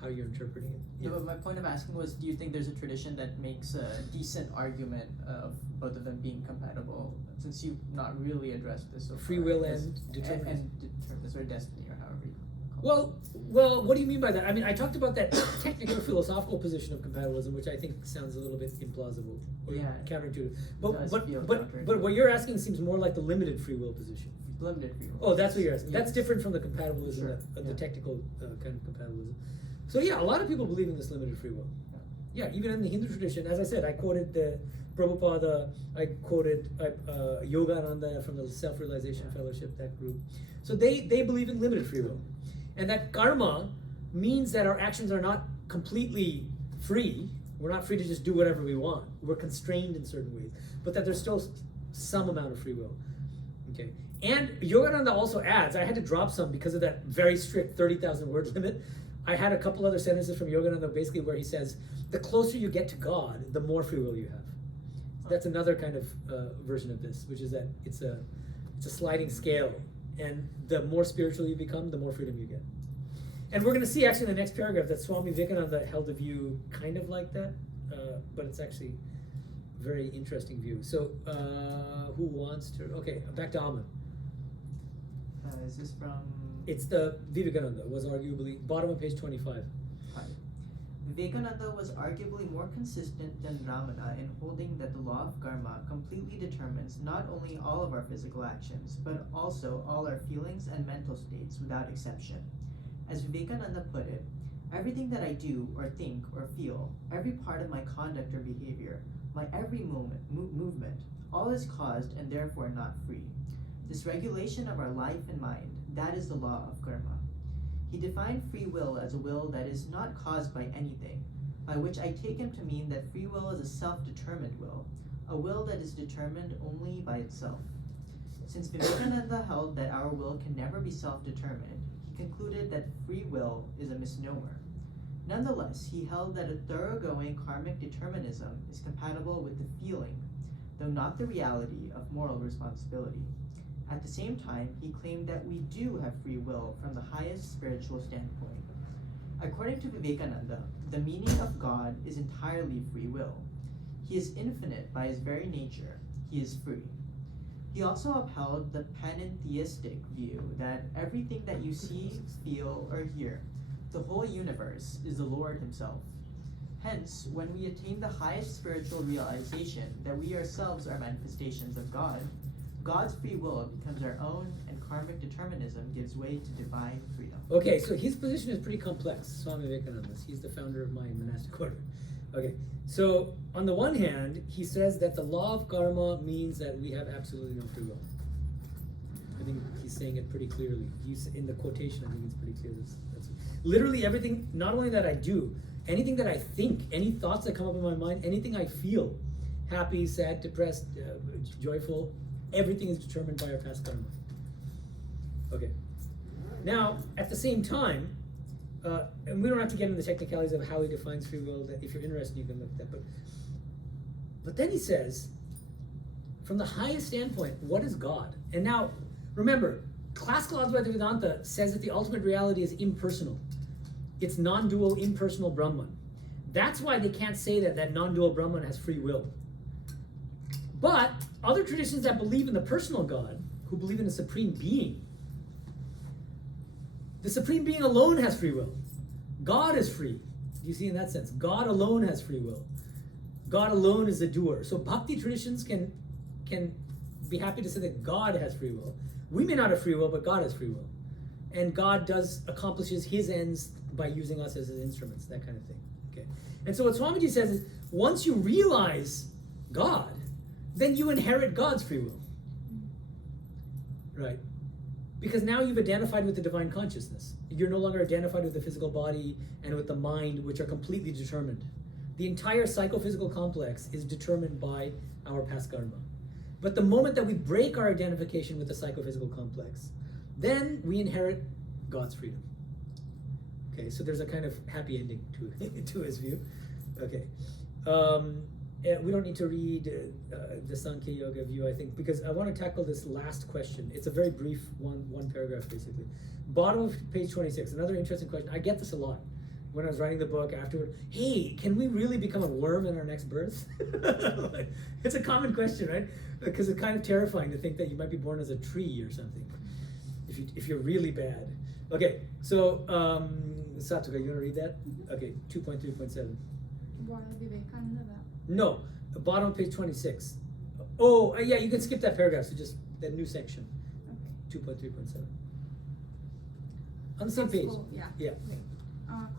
how you're interpreting it. Yeah, but my point of asking was, do you think there's a tradition that makes a decent argument of both of them being compatible, since you've not really addressed this so Free far? will and determinism. And determinism, or destiny, or however you call it. Well, what do you mean by that? I mean, I talked about that technical philosophical position of compatibilism, which I think sounds a little bit implausible or counterintuitive. But what you're asking seems more like the limited free will position. Limited free will. Oh, that's what you're asking. Yes. That's different from the compatibilism, the technical kind of compatibilism. So yeah, a lot of people believe in this limited free will. Yeah, even in the Hindu tradition, as I said, I quoted the Prabhupada, I quoted Yogananda from the Self-Realization Fellowship, that group. So they believe in limited free will. And that karma means that our actions are not completely free. We're not free to just do whatever we want. We're constrained in certain ways. But that there's still some amount of free will. Okay. And Yogananda also adds, I had to drop some because of that very strict 30,000 word limit. I had a couple other sentences from Yogananda basically where he says, the closer you get to God, the more free will you have. So that's another kind of version of this, which is that it's a sliding scale. And the more spiritual you become, the more freedom you get. And we're going to see actually in the next paragraph that Swami Medhananda held a view kind of like that, but it's actually a very interesting view. So who wants to, okay, back to Aman. Is this from? It's the Vivekananda, was arguably, bottom of page 25. Hi. Vivekananda was arguably more consistent than Ramana in holding that the law of karma completely determines not only all of our physical actions, but also all our feelings and mental states without exception. As Vivekananda put it, everything that I do or think or feel, every part of my conduct or behavior, my every movement, all is caused and therefore not free. This regulation of our life and mind, that is the law of karma. He defined free will as a will that is not caused by anything, by which I take him to mean that free will is a self-determined will, a will that is determined only by itself. Since Vivekananda held that our will can never be self-determined, he concluded that free will is a misnomer. Nonetheless, he held that a thoroughgoing karmic determinism is compatible with the feeling, though not the reality, of moral responsibility. At the same time, he claimed that we do have free will from the highest spiritual standpoint. According to Vivekananda, the meaning of God is entirely free will. He is infinite by his very nature. He is free. He also upheld the panentheistic view that everything that you see, feel, or hear, the whole universe, is the Lord himself. Hence, when we attain the highest spiritual realization that we ourselves are manifestations of God, God's free will becomes our own, and karmic determinism gives way to divine freedom. Okay, so his position is pretty complex, Swami Medhananda. He's the founder of my monastic order. Okay, so on the one hand, he says that the law of karma means that we have absolutely no free will. I think he's saying it pretty clearly. In the quotation, I think it's pretty clear. Literally everything, not only that I do, anything that I think, any thoughts that come up in my mind, anything I feel, happy, sad, depressed, joyful, everything is determined by our past karma. Okay. Now, at the same time, and we don't have to get into the technicalities of how he defines free will. That if you're interested, you can look at that. But then he says, from the highest standpoint, what is God? And now, remember, classical Advaita Vedanta says that the ultimate reality is impersonal. It's non-dual, impersonal Brahman. That's why they can't say that non-dual Brahman has free will. But other traditions that believe in the personal God, who believe in a supreme being, the supreme being alone has free will. God is free. Do you see in that sense? God alone has free will. God alone is the doer. So bhakti traditions can be happy to say that God has free will. We may not have free will, but God has free will. And God accomplishes his ends by using us as his instruments, that kind of thing. Okay. And so what Swamiji says is, once you realize God, then you inherit God's free will. Right? Because now you've identified with the divine consciousness. You're no longer identified with the physical body and with the mind, which are completely determined. The entire psychophysical complex is determined by our past karma. But the moment that we break our identification with the psychophysical complex, then we inherit God's freedom. Okay, so there's a kind of happy ending to his view. Okay. We don't need to read the Sankhya Yoga view, I think, because I want to tackle this last question. It's a very brief one paragraph, basically. Bottom of page 26, another interesting question. I get this a lot when I was writing the book afterward. Hey, can we really become a worm in our next birth? It's a common question, right? Because it's kind of terrifying to think that you might be born as a tree or something, if you're really bad. Okay, so Satuka, you want to read that? Okay, 2.3.7. No, the bottom of page 26. Oh, yeah, you can skip that paragraph, so just that new section. Okay. 2.3.7. On the same page. Yeah. Okay.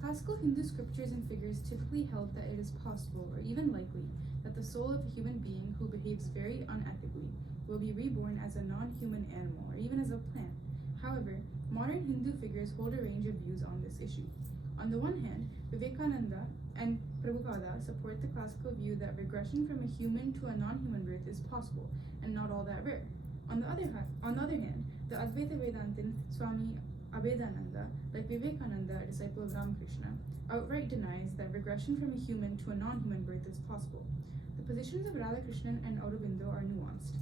Classical Hindu scriptures and figures typically held that it is possible, or even likely, that the soul of a human being who behaves very unethically will be reborn as a non-human animal, or even as a plant. However, modern Hindu figures hold a range of views on this issue. On the one hand, Vivekananda and Prabhupada support the classical view that regression from a human to a non-human birth is possible, and not all that rare. On the other hand, the Advaita Vedantin Swami Medhananda, like Vivekananda, a disciple of Ramakrishna, outright denies that regression from a human to a non-human birth is possible. The positions of Radhakrishnan and Aurobindo are nuanced.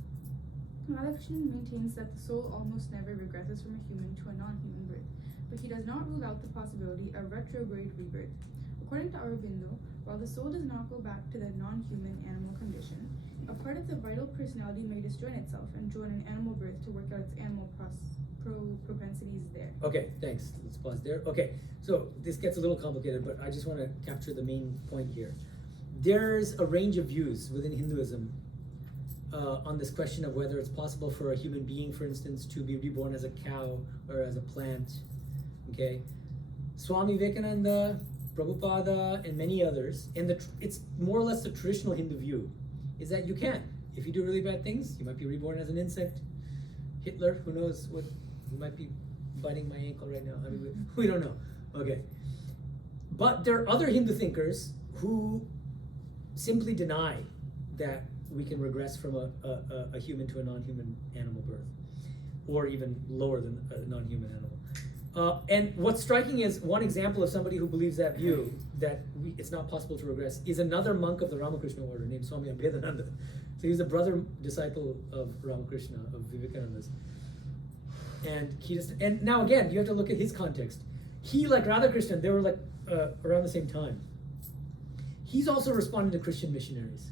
Radhakrishnan maintains that the soul almost never regresses from a human to a non-human birth, but he does not rule out the possibility of retrograde rebirth. According to Aurobindo, while the soul does not go back to the non-human animal condition, a part of the vital personality may disjoin itself and join an animal birth to work out its animal propensities there. Okay, thanks. Let's pause there. Okay, so this gets a little complicated, but I just want to capture the main point here. There's a range of views within Hinduism on this question of whether it's possible for a human being, for instance, to be reborn as a cow or as a plant. Okay, Swami Vivekananda, Prabhupada, and many others, and it's more or less the traditional Hindu view, is that you can. If you do really bad things, you might be reborn as an insect. Hitler, who knows what, he might be biting my ankle right now. I mean, we don't know. Okay. But there are other Hindu thinkers who simply deny that we can regress from a human to a non-human animal birth, or even lower than a non-human animal. And what's striking is one example of somebody who believes that view, that it's not possible to regress, is another monk of the Ramakrishna Order named Swami Medhananda. So he's a brother disciple of Ramakrishna, of Vivekananda's. And now again, you have to look at his context. He, like Radhakrishnan, they were like around the same time. He's also responding to Christian missionaries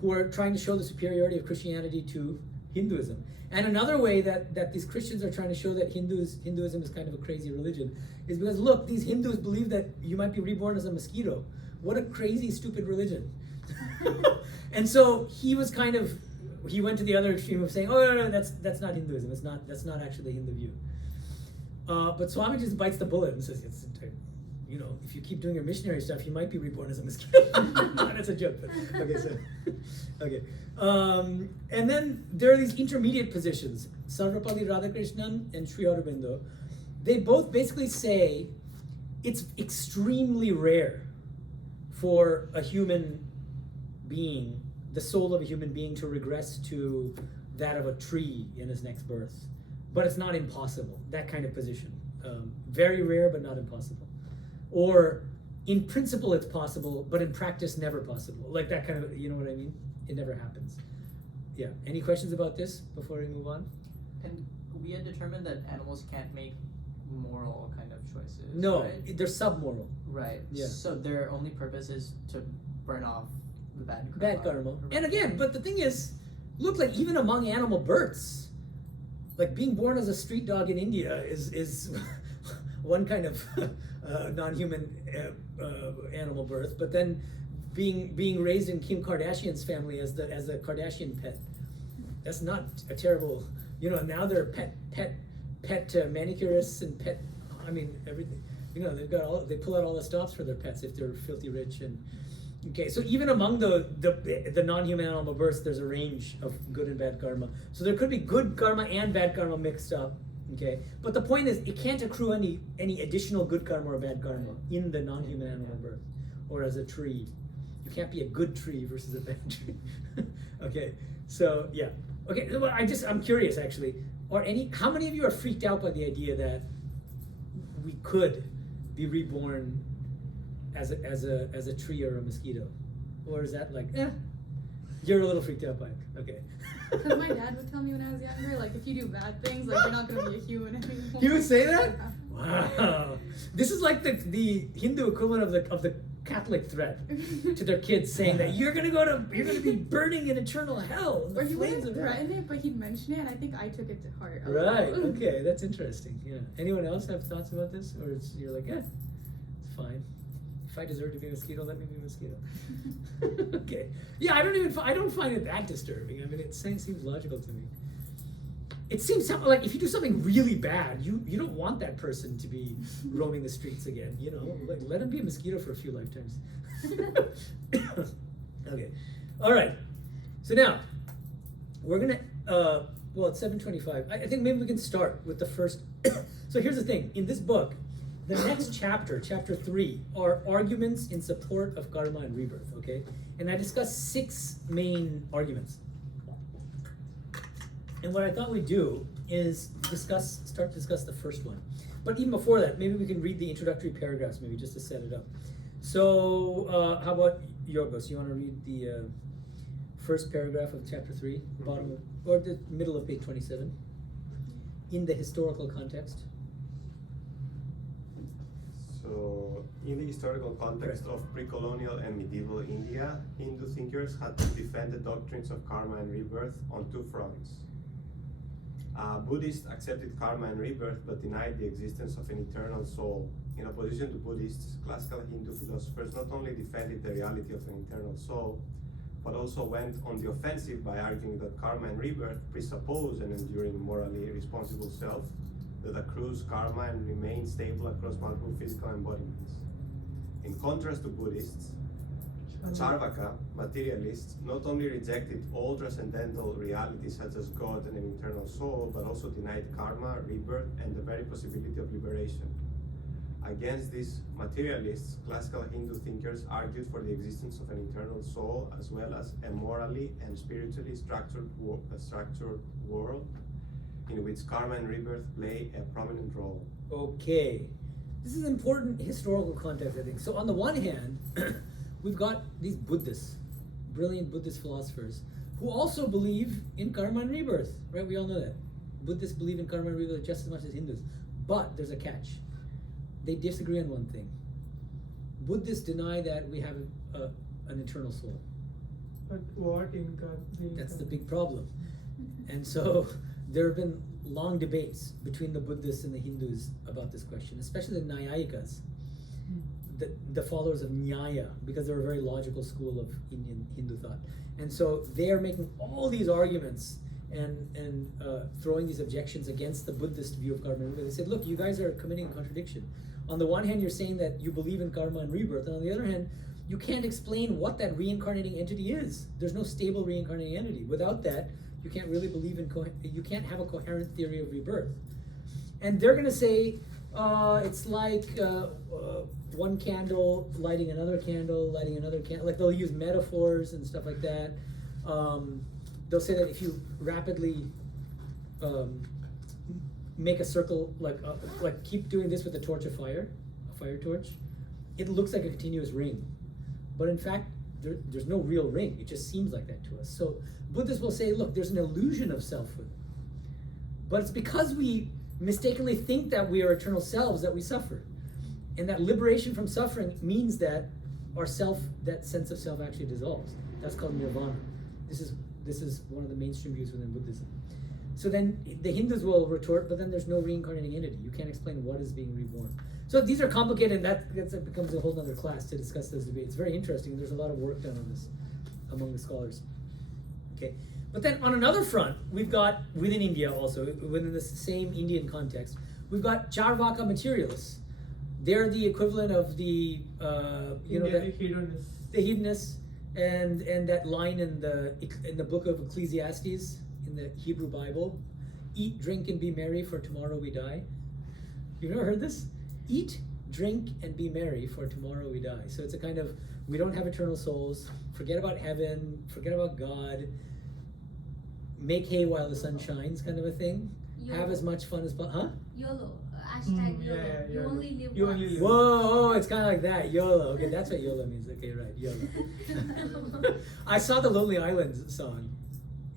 who are trying to show the superiority of Christianity to Hinduism. And another way that these Christians are trying to show that Hinduism is kind of a crazy religion is because, look, these Hindus believe that you might be reborn as a mosquito. What a crazy, stupid religion. And so he went to the other extreme of saying, oh, no, that's not Hinduism. That's not actually the Hindu view. But Swami just bites the bullet and says, if you keep doing your missionary stuff, you might be reborn as a mosquito. That's a joke. But, okay. And then there are these intermediate positions. Sarvapalli Radhakrishnan and Sri Aurobindo. They both basically say it's extremely rare for a human being, the soul of a human being, to regress to that of a tree in his next birth. But it's not impossible, that kind of position. Very rare, but not impossible. Or in principle it's possible, but in practice never possible. Like that kind of, you know what I mean? It never happens. Yeah, any questions about this before we move on? And we had determined that animals can't make moral kind of choices. No, right? they're submoral. Right. Yeah. So their only purpose is to burn off the bad karma. Bad karma. And again, but the thing is, look, like even among animal births, like being born as a street dog in India is one kind of non-human animal birth, but then being raised in Kim Kardashian's family as a Kardashian pet, that's not a terrible, you know. Now they're pet manicurists and everything. You know, they pull out all the stops for their pets if they're filthy rich. And okay, so even among the non-human animal births, there's a range of good and bad karma. So there could be good karma and bad karma mixed up. Okay, but the point is, it can't accrue any additional good karma or bad karma in the non-human animal birth, or as a tree. You can't be a good tree versus a bad tree. Okay, so yeah. Okay, well, I'm curious actually. How many of you are freaked out by the idea that we could be reborn as a tree or a mosquito, or is that like, you're a little freaked out by it? Okay. Because my dad would tell me when I was younger, like, if you do bad things, like, you're not going to be a human anymore. He would say that? Wow. This is like the Hindu equivalent of the Catholic threat to their kids, saying that you're gonna be burning in eternal hell. Or he wouldn't threaten it, but he'd mention it, and I think I took it to heart. Right. Okay, that's interesting. Yeah. Anyone else have thoughts about this, or you're like, yeah, it's fine. If I deserve to be a mosquito, let me be a mosquito. Okay. Yeah, I don't find it that disturbing. I mean, it seems logical to me. It seems like if you do something really bad, you don't want that person to be roaming the streets again. You know, like, let him be a mosquito for a few lifetimes. Okay, all right. So now we're gonna. Well, it's 7:25. I think maybe we can start with the first. So here's the thing: in this book, the next chapter, chapter 3, are arguments in support of karma and rebirth. Okay, and I discuss 6 main arguments. And what I thought we'd do is start to discuss the first one. But even before that, maybe we can read the introductory paragraphs, maybe just to set it up. So how about Yorgos? You want to read the first paragraph of chapter 3, bottom of, or the middle of page 27, in the historical context? So, in the historical context of pre-colonial and medieval India, Hindu thinkers had to defend the doctrines of karma and rebirth on 2 fronts. Buddhists accepted karma and rebirth but denied the existence of an eternal soul. In opposition to Buddhists, classical Hindu philosophers not only defended the reality of an eternal soul, but also went on the offensive by arguing that karma and rebirth presuppose an enduring, morally responsible self that accrues karma and remains stable across multiple physical embodiments. In contrast to Buddhists, Charvaka, materialists, not only rejected all transcendental realities such as God and an eternal soul, but also denied karma, rebirth, and the very possibility of liberation. Against these materialists, classical Hindu thinkers argued for the existence of an eternal soul, as well as a morally and spiritually structured world in which karma and rebirth play a prominent role. Okay. This is important historical context, I think. So on the one hand, we've got these Buddhists, brilliant Buddhist philosophers, who also believe in karma and rebirth, right? We all know that. Buddhists believe in karma and rebirth just as much as Hindus. But there's a catch. They disagree on one thing. Buddhists deny that we have an eternal soul. But what in That's the big problem. And so there have been long debates between the Buddhists and the Hindus about this question, especially the Nyayikas, the followers of Nyaya, because they're a very logical school of Indian Hindu thought. And so they are making all these arguments and throwing these objections against the Buddhist view of karma and rebirth. They said, look, you guys are committing a contradiction. On the one hand, you're saying that you believe in karma and rebirth, and on the other hand, you can't explain what that reincarnating entity is. There's no stable reincarnating entity. Without that, you can't really believe in, you can't have a coherent theory of rebirth. And they're going to say, It's like one candle lighting another candle, lighting another candle. Like they'll use metaphors and stuff like that. They'll say that if you rapidly make a circle, like keep doing this with a torch of fire, a fire torch, it looks like a continuous ring. But in fact, there's no real ring. It just seems like that to us. So Buddhists will say, look, there's an illusion of selfhood. But it's because we mistakenly think that we are eternal selves that we suffer. And that liberation from suffering means that our self, that sense of self actually dissolves. That's called nirvana. This is one of the mainstream views within Buddhism. So then the Hindus will retort, but then there's no reincarnating entity. You can't explain what is being reborn. So these are complicated, and that becomes a whole other class to discuss those debates. It's very interesting, and there's a lot of work done on this among the scholars. Okay, but then on another front, we've got, within India also, within the same Indian context, we've got Charvaka materialists. They're the equivalent of the, hedonists. the hedonists, and that line in the book of Ecclesiastes, in the Hebrew Bible, eat, drink, and be merry, for tomorrow we die. You've never heard this? Eat, drink, and be merry, for tomorrow we die. So it's a kind of, we don't have eternal souls, forget about heaven, forget about God, make hay while the sun shines kind of a thing. YOLO. Have as much fun as possible. Huh? YOLO. Hashtag YOLO. yeah, You YOLO. only live You once. only live Whoa, it's kind of like that, YOLO. Okay, that's what YOLO means. Okay, right, YOLO. I saw the Lonely Island song.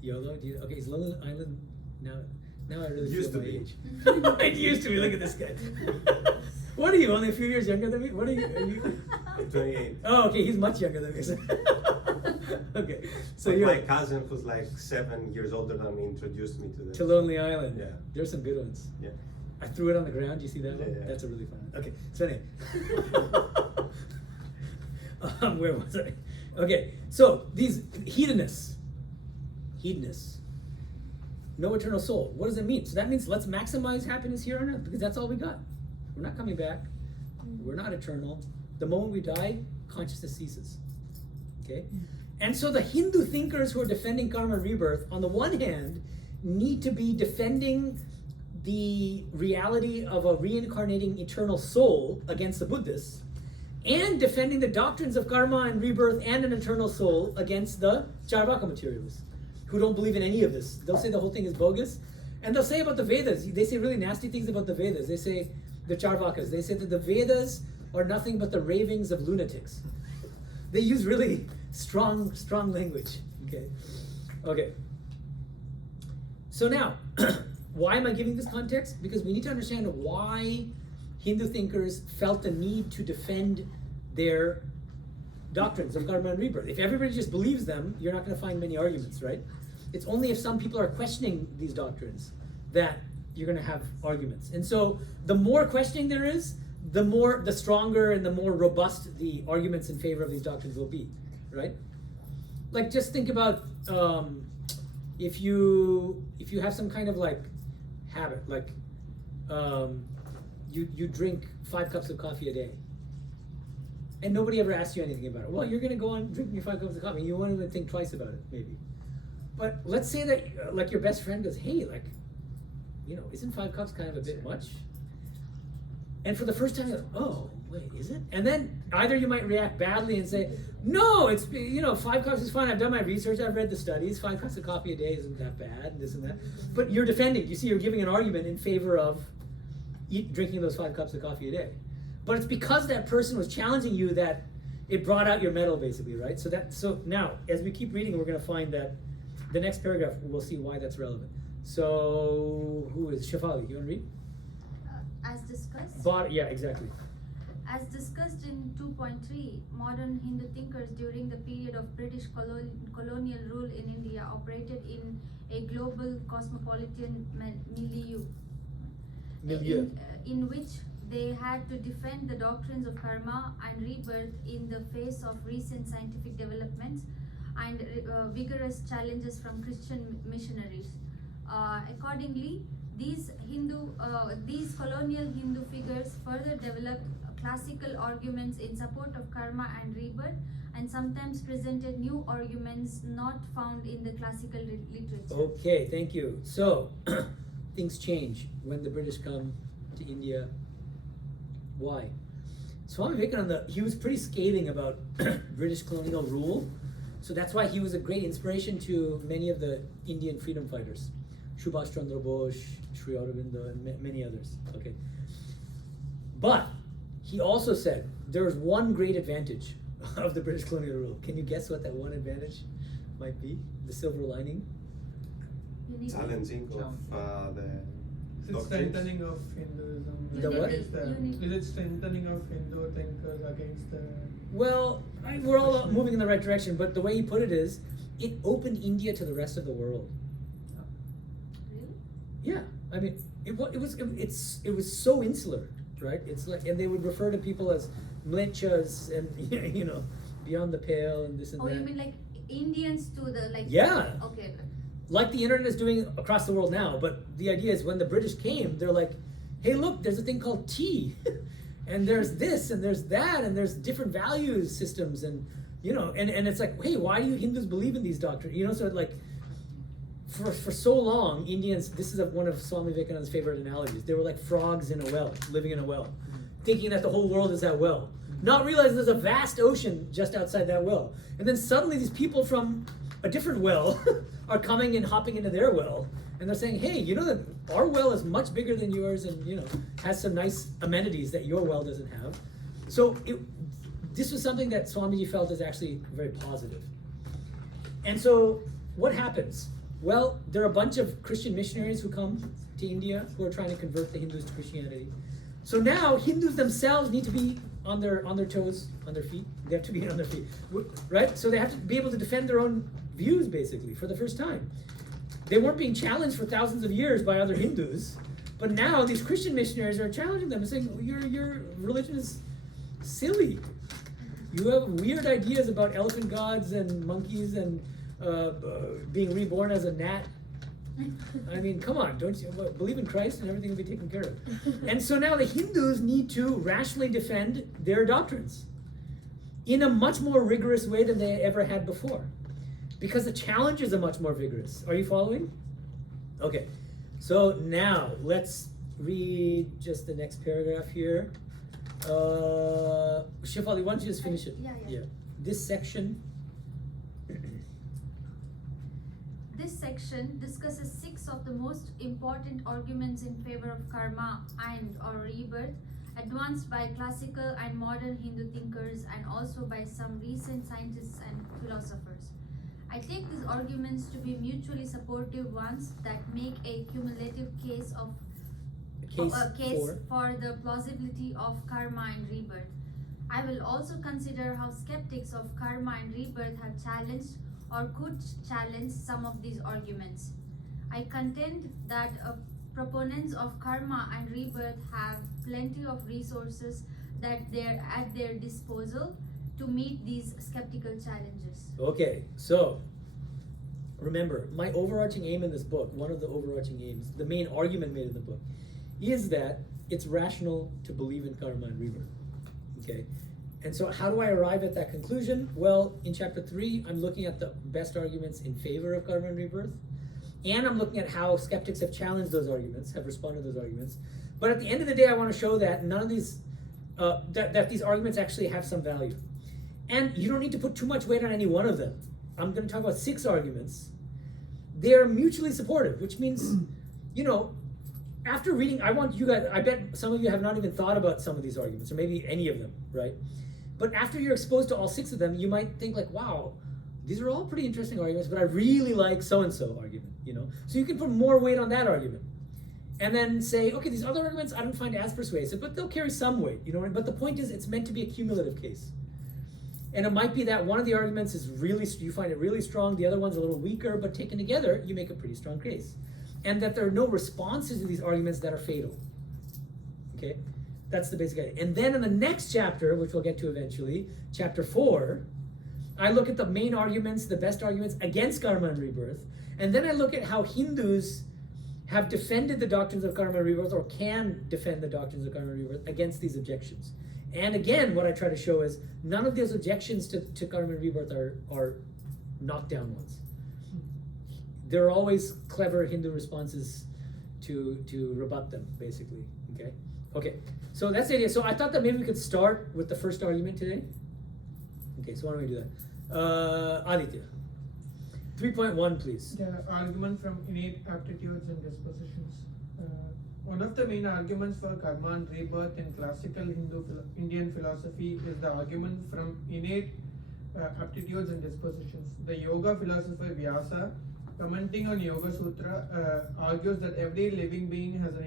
YOLO? Okay, is Lonely Island now I really Used feel to my be. age. It used to be. Look at this guy. What are you? Only a few years younger than me? What are you? I'm 28. Oh, okay. He's much younger than me. Okay, so But you're my cousin, who's like 7 years older than me, introduced me to this. to Lonely Island. Yeah. There's some good ones. Yeah. I threw it on the ground. You see that Yeah, one? yeah. That's a really fun one. Okay, so anyway. Where was I? Okay, so these hedonists. No eternal soul. What does it mean? So that means let's maximize happiness here on earth, because that's all we got. We're not coming back. We're not eternal. The moment we die, consciousness ceases. Okay? And so the Hindu thinkers who are defending karma and rebirth, on the one hand, need to be defending the reality of a reincarnating eternal soul against the Buddhists, and defending the doctrines of karma and rebirth and an eternal soul against the Charvaka materialists, who don't believe in any of this. They'll say the whole thing is bogus. And they'll say about the Vedas, they say really nasty things about the Vedas. They say, the Charvakas, they say that the Vedas are nothing but the ravings of lunatics. They use really strong language. Okay. So now, why am I giving this context? Because we need to understand why Hindu thinkers felt the need to defend their doctrines of karma and rebirth. If everybody just believes them, you're not going to find many arguments, right? It's only if some people are questioning these doctrines that you're going to have arguments. And so the more questioning there is, the stronger and the more robust the arguments in favor of these doctrines will be, right? Like, just think about if you have some kind of like habit, like you drink 5 cups of coffee a day, and nobody ever asks you anything about it. Well, you're going to go on drinking your 5 cups of coffee. You won't even think twice about it, maybe. But let's say that like your best friend goes, hey, like, isn't 5 cups kind of a bit much? And for the first time, you're like, oh, wait, is it? And then either you might react badly and say, no, it's, 5 cups is fine. I've done my research. I've read the studies. 5 cups of coffee a day isn't that bad, and this and that. But you're defending. You see, you're giving an argument in favor of drinking those 5 cups of coffee a day. But it's because that person was challenging you that it brought out your mettle, basically, right? So now, as we keep reading, we're going to find that the next paragraph, we'll see why that's relevant. So, who is Shafali? You want to read? As discussed. Yeah, exactly. As discussed in 2.3, modern Hindu thinkers during the period of British colonial rule in India operated in a global cosmopolitan milieu. In which they had to defend the doctrines of karma and rebirth in the face of recent scientific developments and vigorous challenges from Christian missionaries. Accordingly, these colonial Hindu figures further developed classical arguments in support of karma and rebirth, and sometimes presented new arguments not found in the classical literature. Okay, thank you. So, things change when the British come to India Why? Swami Vivekananda, he was pretty scathing about British colonial rule, so that's why he was a great inspiration to many of the Indian freedom fighters, Subhash Chandra Bose, Sri Aurobindo, and many others. Okay, but he also said there was one great advantage of the British colonial rule. Can you guess what that one advantage might be? The silver lining? Challenging of the Is it doctrines. strengthening of Hinduism? The what? Is it strengthening of Hindu thinkers against the... Well, we're all moving in the right direction, but the way he put it is, it opened India to the rest of the world. Really? Yeah, I mean, it was so insular, right? It's like, and they would refer to people as mlechas and you know, beyond the pale and this and Oh, that. you mean like Indians to the like? Yeah. Okay. Like the internet is doing across the world now, but the idea is when the British came, they're like, hey, look, there's a thing called tea, and there's this, and there's that, and there's different value systems, and you know, and it's like, hey, why do you Hindus believe in these doctrines? You know, so like, for so long, Indians, this is one of Swami Vivekananda's favorite analogies. They were like frogs in a well, living in a well, thinking that the whole world is that well, not realizing there's a vast ocean just outside that well, and then suddenly these people from a different well are coming and hopping into their well, and they're saying, hey, you know that our well is much bigger than yours, and you know, has some nice amenities that your well doesn't have. So this was something that Swamiji felt is actually very positive. And so what happens? Well, there are a bunch of Christian missionaries who come to India who are trying to convert the Hindus to Christianity. So now Hindus themselves need to be on their toes, on their feet. They have to be on their feet, right? So they have to be able to defend their own views, basically, for the first time. They weren't being challenged for thousands of years by other Hindus, but now these Christian missionaries are challenging them and saying, your religion is silly. You have weird ideas about elephant gods and monkeys and being reborn as a gnat. I mean, come on, don't you believe in Christ and everything will be taken care of? And so now the Hindus need to rationally defend their doctrines in a much more rigorous way than they ever had before, because the challenges are much more vigorous. Are you following? Okay, so now let's read just the next paragraph here. Shefali, why don't you just finish it? Yeah. This section. This section discusses 6 of the most important arguments in favor of karma and or rebirth, advanced by classical and modern Hindu thinkers and also by some recent scientists and philosophers. I take these arguments to be mutually supportive ones that make a cumulative case for the plausibility of karma and rebirth. I will also consider how skeptics of karma and rebirth have challenged or could challenge some of these arguments. I contend that proponents of karma and rebirth have plenty of resources that they're at their disposal to meet these skeptical challenges. Okay, so remember, my overarching aim in this book, one of the overarching aims, the main argument made in the book, is that it's rational to believe in karma and rebirth. Okay? And so how do I arrive at that conclusion? Well, in chapter 3, I'm looking at the best arguments in favor of karma and rebirth. And I'm looking at how skeptics have challenged those arguments, have responded to those arguments. But at the end of the day, I want to show that none of these, that these arguments actually have some value. And you don't need to put too much weight on any one of them. I'm going to talk about 6 arguments. They are mutually supportive, which means, you know, after reading, I want you guys, I bet some of you have not even thought about some of these arguments, or maybe any of them, right? But after you're exposed to all 6 of them, you might think like, wow, these are all pretty interesting arguments, but I really like so-and-so argument, you know? So you can put more weight on that argument. And then say, okay, these other arguments I don't find as persuasive, but they'll carry some weight, you know? But the point is, it's meant to be a cumulative case. And it might be that one of the arguments is really, you find it really strong, the other one's a little weaker, but taken together, you make a pretty strong case. And that there are no responses to these arguments that are fatal. Okay? That's the basic idea. And then in the next chapter, which we'll get to eventually, chapter 4, I look at the main arguments, the best arguments against karma and rebirth, and then I look at how Hindus have defended the doctrines of karma and rebirth, or can defend the doctrines of karma and rebirth against these objections. And again, what I try to show is none of those objections to karma and rebirth are knockdown ones. There are always clever Hindu responses to rebut them, basically. Okay, so that's the idea. So I thought that maybe we could start with the first argument today. Okay, so why don't we do that? Aditya, 3.1, please. The argument from innate aptitudes and dispositions. One of the main arguments for karma and rebirth in classical Indian philosophy is the argument from innate aptitudes and dispositions. The yoga philosopher Vyasa, commenting on Yoga Sutra, argues that every living being has an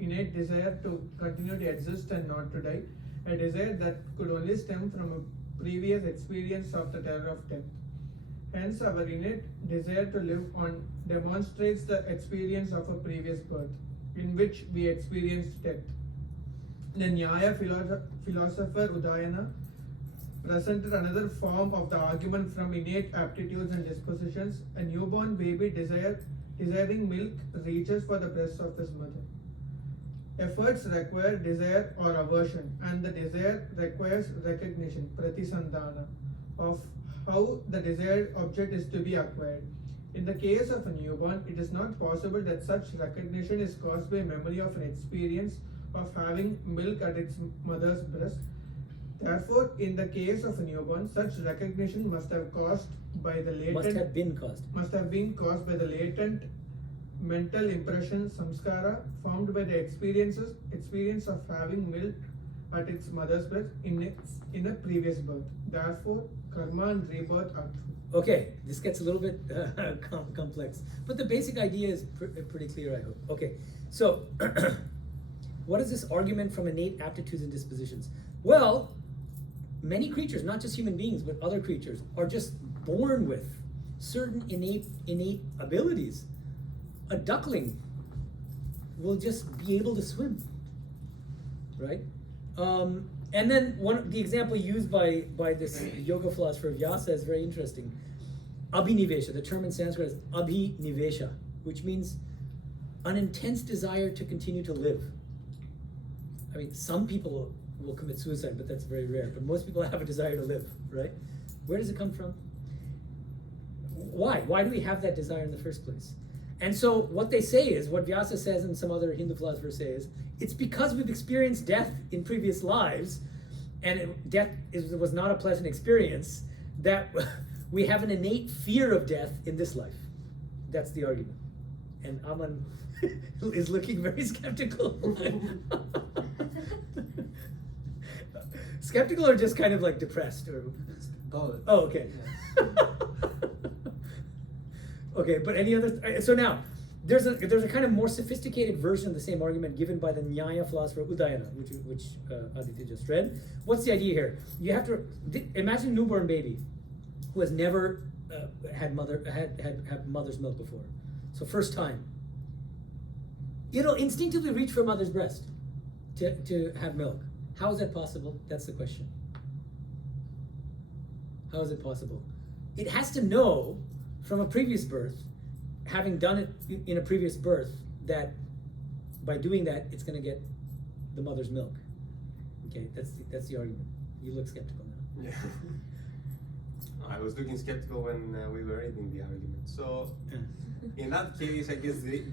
innate desire to continue to exist and not to die, a desire that could only stem from a previous experience of the terror of death. Hence, our innate desire to live on demonstrates the experience of a previous birth, in which we experienced death. The Nyaya philosopher Udayana presented another form of the argument from innate aptitudes and dispositions. A newborn baby desiring milk reaches for the breast of his mother. Efforts require desire or aversion, and the desire requires recognition, pratisandhana, of how the desired object is to be acquired. In the case of a newborn, it is not possible that such recognition is caused by memory of an experience of having milk at its mother's breast. Therefore, in the case of a newborn, such recognition must have been caused by the latent mental impression samskara formed by the experience of having milk at its mother's breast in a previous birth. Therefore, karma and rebirth are true. Okay, this gets a little bit complex, but the basic idea is pretty clear, I hope. Okay, so what is this argument from innate aptitudes and dispositions? Well, many creatures, not just human beings, but other creatures, are just born with certain innate abilities. A duckling will just be able to swim, right? And then the example used by this yoga philosopher Vyasa is very interesting. Abhinivesha, the term in Sanskrit is abhinivesha, which means an intense desire to continue to live. I mean, some people will commit suicide, but that's very rare. But most people have a desire to live, right? Where does it come from? Why? Why do we have that desire in the first place? And so what they say is, what Vyasa says and some other Hindu philosophers say is, it's because we've experienced death in previous lives, and death was not a pleasant experience, that we have an innate fear of death in this life. That's the argument. And Aman is looking very skeptical. Skeptical or just kind of like depressed? Or... Both. Oh, okay. Yes. Okay, but any other? So now, there's a kind of more sophisticated version of the same argument given by the Nyaya philosopher Udayana, which Aditya just read. What's the idea here? You have to imagine a newborn baby who has never had mother's milk before. So first time. It'll instinctively reach for mother's breast to have milk. How is that possible? That's the question. How is it possible? It has to know from a previous birth, having done it in a previous birth, that by doing that, it's going to get the mother's milk. Okay, that's the argument. You look skeptical now. Yeah. I was looking skeptical when we were reading the argument. So, in that case, I guess the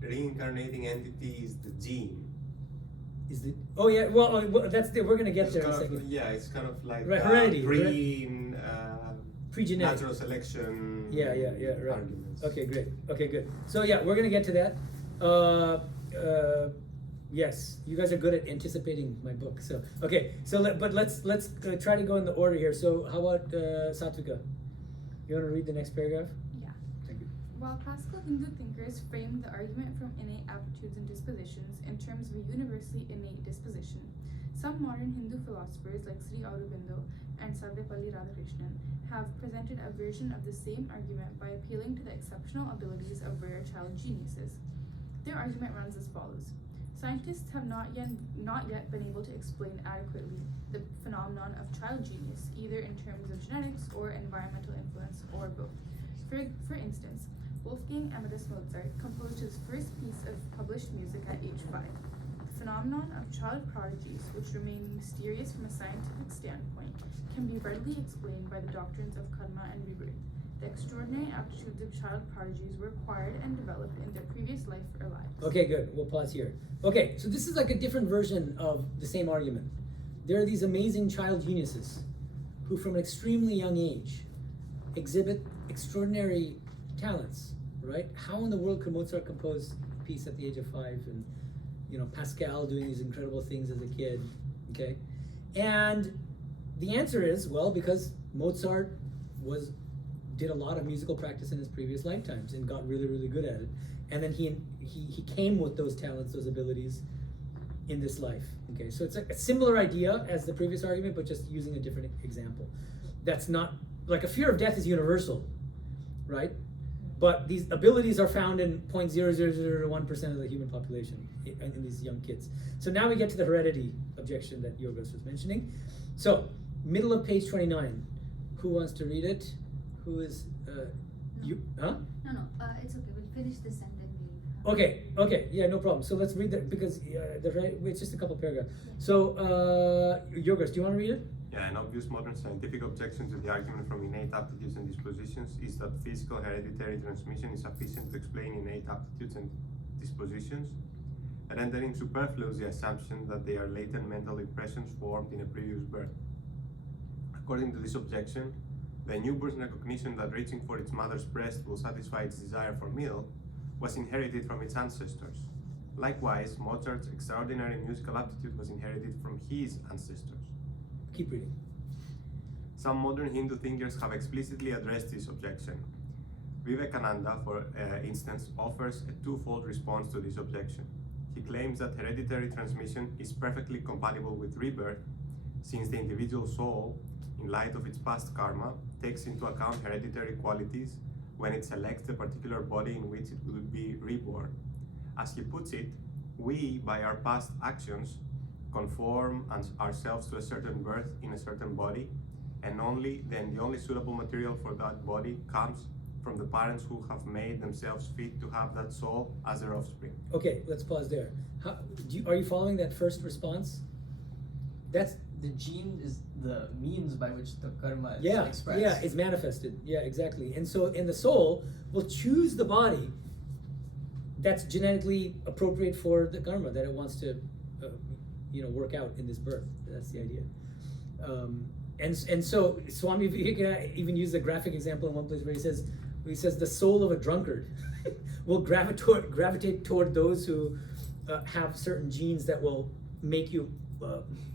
reincarnating entity is the gene. Is the well that's we're gonna get It's there in a kind of, second. yeah, it's kind of like Right, heredity, pre-genetic natural selection. Yeah, right. Arguments. Okay, great. Okay, good. So yeah, we're gonna get to that. Yes, you guys are good at anticipating my book. So okay, so let's try to go in the order here. So how about Satvika? You want to read the next paragraph? Yeah. Thank you. While classical Hindu thinkers framed the argument from innate aptitudes and dispositions in terms of a universally innate disposition, some modern Hindu philosophers like Sri Aurobindo and Sarvepalli Radhakrishnan have presented a version of the same argument by appealing to the exceptional abilities of rare child geniuses. Their argument runs as follows. Scientists have not yet been able to explain adequately the phenomenon of child genius, either in terms of genetics or environmental influence, or both. For instance, Wolfgang Amadeus Mozart composed his first piece of published music at age 5. The phenomenon of child prodigies, which remain mysterious from a scientific standpoint, can be readily explained by the doctrines of karma and rebirth. The extraordinary aptitudes of child prodigies were acquired and developed in their previous life or lives. Okay, good. We'll pause here. Okay, so this is like a different version of the same argument. There are these amazing child geniuses who from an extremely young age exhibit extraordinary talents, right? How in the world could Mozart compose a piece at the age of 5 and, you know, Pascal doing these incredible things as a kid, okay? And the answer is, well, because Mozart did a lot of musical practice in his previous lifetimes and got really, really good at it. And then he came with those talents, those abilities in this life. Okay, so it's a similar idea as the previous argument, but just using a different example. That's not, like a fear of death is universal, right? But these abilities are found in 0.0001% of the human population in these young kids. So now we get to the heredity objection that Yorgos was mentioning. So, middle of page 29. Who wants to read it? Who is, you, huh? No, it's okay. We'll finish this and then leave. Okay, yeah, no problem. So let's read that because it's just a couple paragraphs. Yeah. So, Yorgos, do you want to read it? Yeah, an obvious modern scientific objection to the argument from innate aptitudes and dispositions is that physical hereditary transmission is sufficient to explain innate aptitudes and dispositions, rendering superfluous the assumption that they are latent mental impressions formed in a previous birth. According to this objection, the newborn's recognition that reaching for its mother's breast will satisfy its desire for milk was inherited from its ancestors. Likewise, Mozart's extraordinary musical aptitude was inherited from his ancestors. Keep reading. Some modern Hindu thinkers have explicitly addressed this objection. Vivekananda, for instance, offers a twofold response to this objection. He claims that hereditary transmission is perfectly compatible with rebirth, since the individual soul, in light of its past karma, takes into account hereditary qualities when it selects the particular body in which it will be reborn. As he puts it, we, by our past actions, conform ourselves to a certain birth in a certain body, and the only suitable material for that body comes from the parents who have made themselves fit to have that soul as their offspring. Okay, let's pause there. Are you following that first response? That's The gene is the means by which the karma is expressed. Yeah, it's manifested. Yeah, exactly. And so, the soul will choose the body that's genetically appropriate for the karma that it wants to, work out in this birth. That's the idea. And so Swami Vivekananda even used a graphic example in one place where he says the soul of a drunkard will gravitate toward those who have certain genes that will make you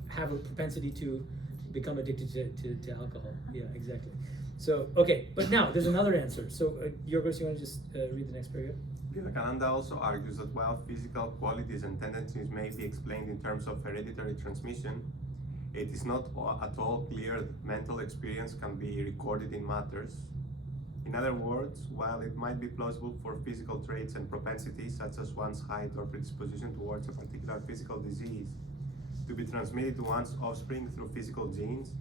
have a propensity to become addicted to alcohol. Yeah, exactly. So, okay, but now there's another answer. So, Yorgos, you want to just read the next paragraph? Vivekananda also argues that while physical qualities and tendencies may be explained in terms of hereditary transmission, it is not at all clear that mental experience can be recorded in matters. In other words, while it might be plausible for physical traits and propensities, such as one's height or predisposition towards a particular physical disease, to be transmitted to one's offspring through physical genes,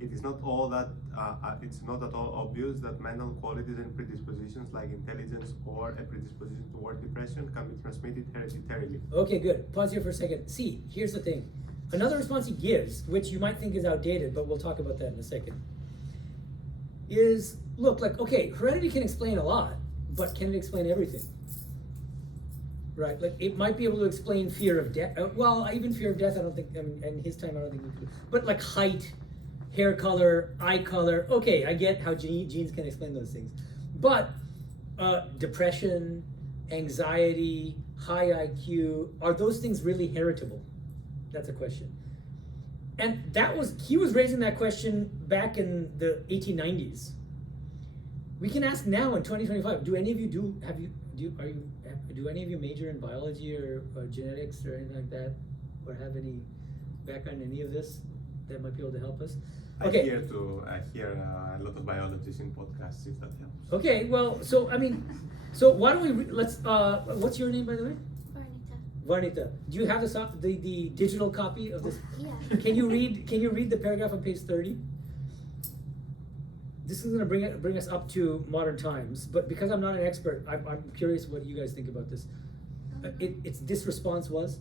it's not at all obvious that mental qualities and predispositions like intelligence or a predisposition toward depression can be transmitted hereditarily. Okay, good. Pause here for a second. See, here's the thing. Another response he gives, which you might think is outdated, but we'll talk about that in a second, is, look, okay, heredity can explain a lot, but can it explain everything? Right, like it might be able to explain fear of death. Even fear of death, I don't think, in his time, I don't think we could. But like height, hair color, eye color, okay, I get how genes can explain those things. But depression, anxiety, high IQ, are those things really heritable? That's a question. And he was raising that question back in the 1890s. We can ask now in 2025, do any of you do any of you major in biology or genetics or anything like that? Or have any background in any of this that might be able to help us? Okay. I hear a lot of biologists in podcasts, if that helps. Okay, well, so why don't we, what's your name, by the way? Varnita. Do you have the digital copy of this? Yeah. Can you read the paragraph on page 30? This is going to bring us up to modern times, but because I'm not an expert, I'm curious what you guys think about this. This response was?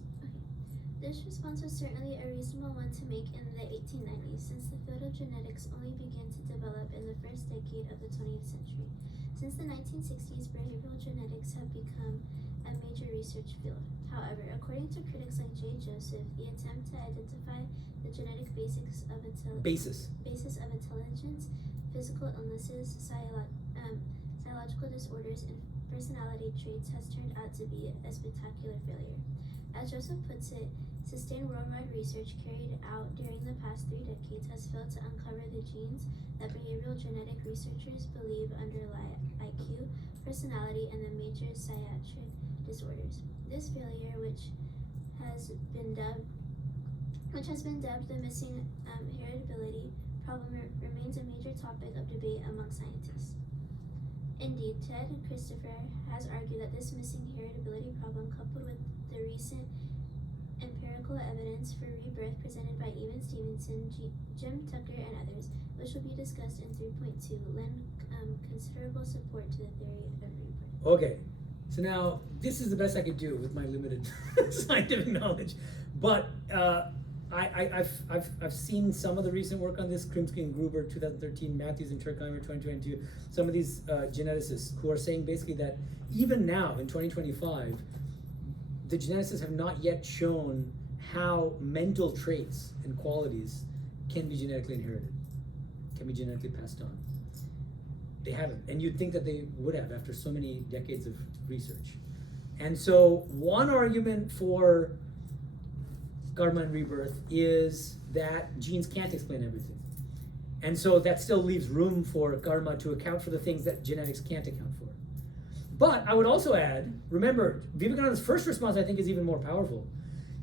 This response was certainly a reasonable one to make in the 1890s, since the field of genetics only began to develop in the first decade of the 20th century. Since the 1960s, behavioral genetics have become a major research field. However, according to critics like J. Joseph, the attempt to identify the genetic basis of intelligence, physical illnesses, psychological disorders, and personality traits has turned out to be a spectacular failure. As Joseph puts it, sustained worldwide research carried out during the past 3 decades has failed to uncover the genes that behavioral genetic researchers believe underlie IQ, personality, and the major psychiatric disorders. This failure, which has been dubbed the missing heritability problem, remains a major topic of debate among scientists. Indeed, Ted and Christopher has argued that this missing heritability problem, coupled with the recent empirical evidence for rebirth presented by Evan Stevenson, Jim Tucker, and others, which will be discussed in 3.2, lend considerable support to the theory of rebirth. Okay, so now this is the best I could do with my limited scientific knowledge, but I've seen some of the recent work on this, Krimsky and Gruber, 2013, Matthews and Turkheimer, 2022, some of these geneticists who are saying basically that even now, in 2025, the geneticists have not yet shown how mental traits and qualities can be genetically inherited, can be genetically passed on. They haven't, and you'd think that they would have after so many decades of research. And so one argument for Karma and Rebirth is that genes can't explain everything. And so that still leaves room for karma to account for the things that genetics can't account for. But I would also add, remember, Vivekananda's first response I think is even more powerful.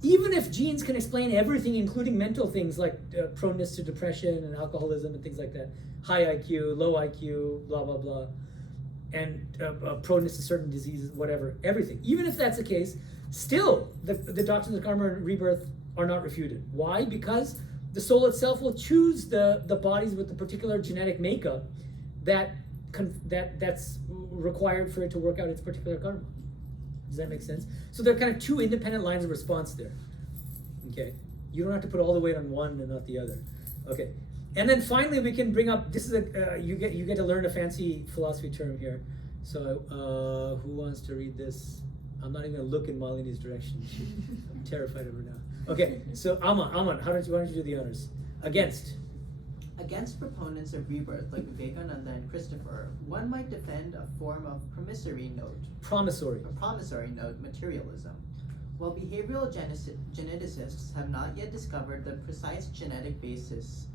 Even if genes can explain everything, including mental things like proneness to depression and alcoholism and things like that, high IQ, low IQ, blah, blah, blah, and proneness to certain diseases, whatever, everything. Even if that's the case, still the doctrines of karma and rebirth are not refuted. Why? Because the soul itself will choose the bodies with the particular genetic makeup that's required for it to work out its particular karma. Does that make sense? So there are kind of two independent lines of response there. Okay, you don't have to put all the weight on one and not the other. Okay, and then finally we can bring up, this is you get to learn a fancy philosophy term here. So who wants to read this? I'm not even gonna look in Malini's direction. I'm terrified of her now. Okay, so Aman, why don't you do the honors? Against proponents of rebirth like Vivekananda and Christopher, one might defend a form of promissory note materialism. While behavioral geneticists have not yet discovered the precise genetic bases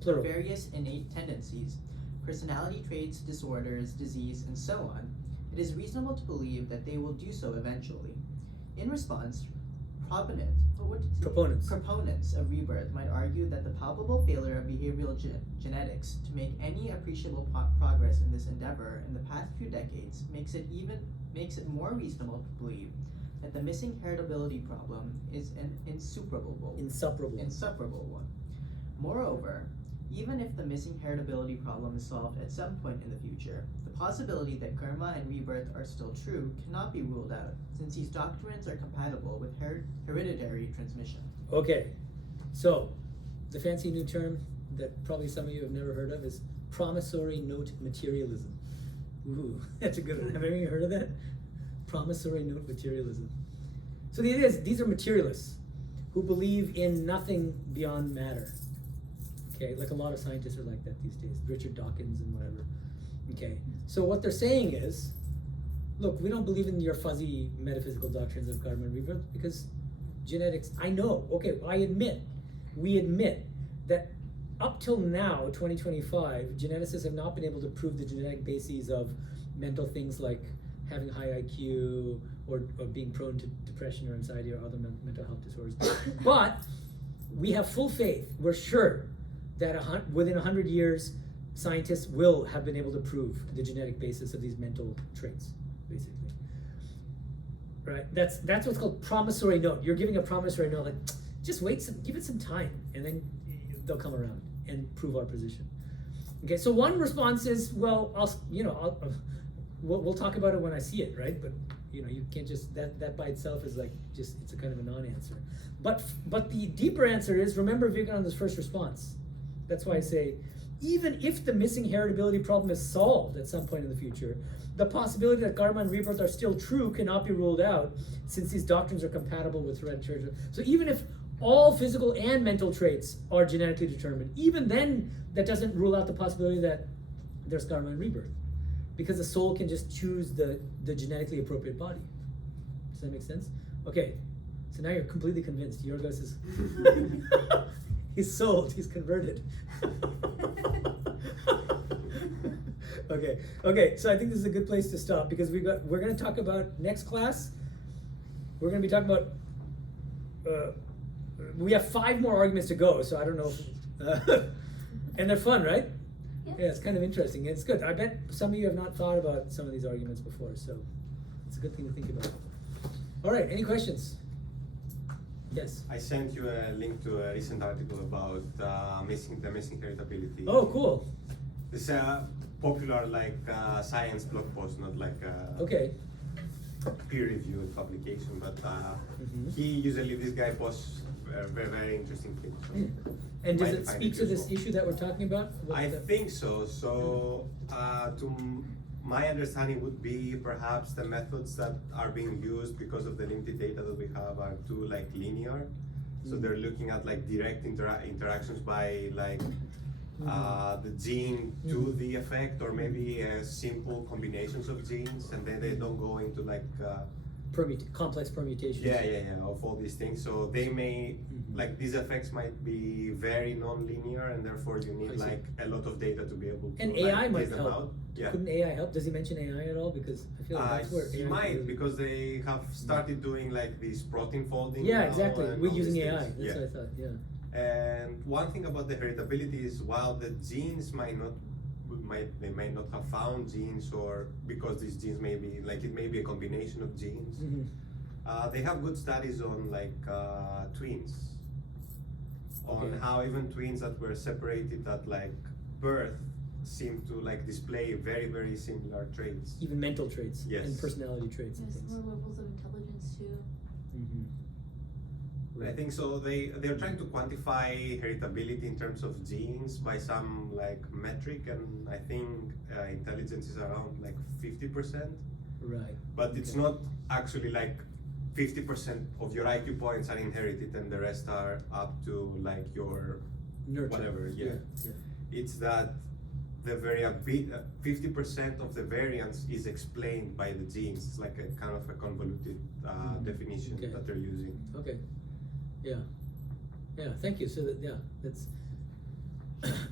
Plural. of various innate tendencies, personality traits, disorders, disease, and so on, it is reasonable to believe that they will do so eventually. In response, proponents of rebirth might argue that the palpable failure of behavioral genetics to make any appreciable progress in this endeavor in the past few decades makes it more reasonable to believe that the missing heritability problem is an insuperable one. Moreover, even if the missing heritability problem is solved at some point in the future, the possibility that karma and rebirth are still true cannot be ruled out, since these doctrines are compatible with hereditary transmission. Okay, so the fancy new term that probably some of you have never heard of is promissory note materialism. Ooh, that's a good one. Have any of you heard of that? Promissory note materialism. So the idea is these are materialists who believe in nothing beyond matter. Okay, like a lot of scientists are like that these days, Richard Dawkins and whatever. Okay, so what they're saying is, look, we don't believe in your fuzzy metaphysical doctrines of karma and rebirth because genetics, we admit that up till now, 2025, geneticists have not been able to prove the genetic bases of mental things like having high IQ or being prone to depression or anxiety or other mental health disorders. But we have full faith, we're sure that within 100 years, scientists will have been able to prove the genetic basis of these mental traits, basically. Right? That's what's called promissory note. You're giving a promissory note, like, just give it some time, and then they'll come around and prove our position. Okay, so one response is, well, we'll talk about it when I see it, right? But You can't just, that by itself is like just, it's a kind of a non-answer. But the deeper answer is, remember Vivekananda's first response. That's why I say, even if the missing heritability problem is solved at some point in the future, the possibility that karma and rebirth are still true cannot be ruled out, since these doctrines are compatible with hereditary. So even if all physical and mental traits are genetically determined, even then that doesn't rule out the possibility that there's karma and rebirth, because the soul can just choose the genetically appropriate body. Does that make sense? Okay, so now you're completely convinced. Yorgos is he's sold, he's converted. Okay, so I think this is a good place to stop, because we're going to talk about, next class, we're going to be talking about, we have 5 more arguments to go, so I don't know if, and they're fun, right? Yeah, it's kind of interesting. It's good. I bet some of you have not thought about some of these arguments before, so it's a good thing to think about. All right, any questions? Yes? I sent you a link to a recent article about the missing heritability. Oh, cool. It's a popular science blog post, not like a okay. peer-reviewed publication, but this guy posts very, very interesting things. So and does it speak to this issue that we're talking about? I think so. So, to my understanding would be perhaps the methods that are being used because of the limited data that we have are too linear. So they're looking at direct interactions by the gene to the effect, or maybe simple combinations of genes, and then they don't go into complex permutations. Yeah, of all these things. So they may these effects might be very non-linear, and therefore you need a lot of data to be able to. And AI might them help. Out. Yeah. Couldn't AI help? Does he mention AI at all? Because I feel like that's where he AI might, really... because they have started doing these protein folding. Yeah, now, exactly. and We're all using these AI. things. That's what I thought. Yeah. And one thing about the heritability is, while the genes might not have found genes, or because these genes may be it may be a combination of genes. They have good studies on twins, on how even twins that were separated at birth seem to display very, very similar traits. Even mental traits. Yes. And personality traits. Yes, more levels of intelligence too. I think so. They're trying to quantify heritability in terms of genes by some metric, and I think intelligence is around 50%. Right. But it's not actually 50% of your IQ points are inherited and the rest are up to your nurture. Whatever. Yeah. It's that the 50% of the variance is explained by the genes. It's like a kind of a convoluted definition that they're using. Okay. Yeah. Thank you. So that's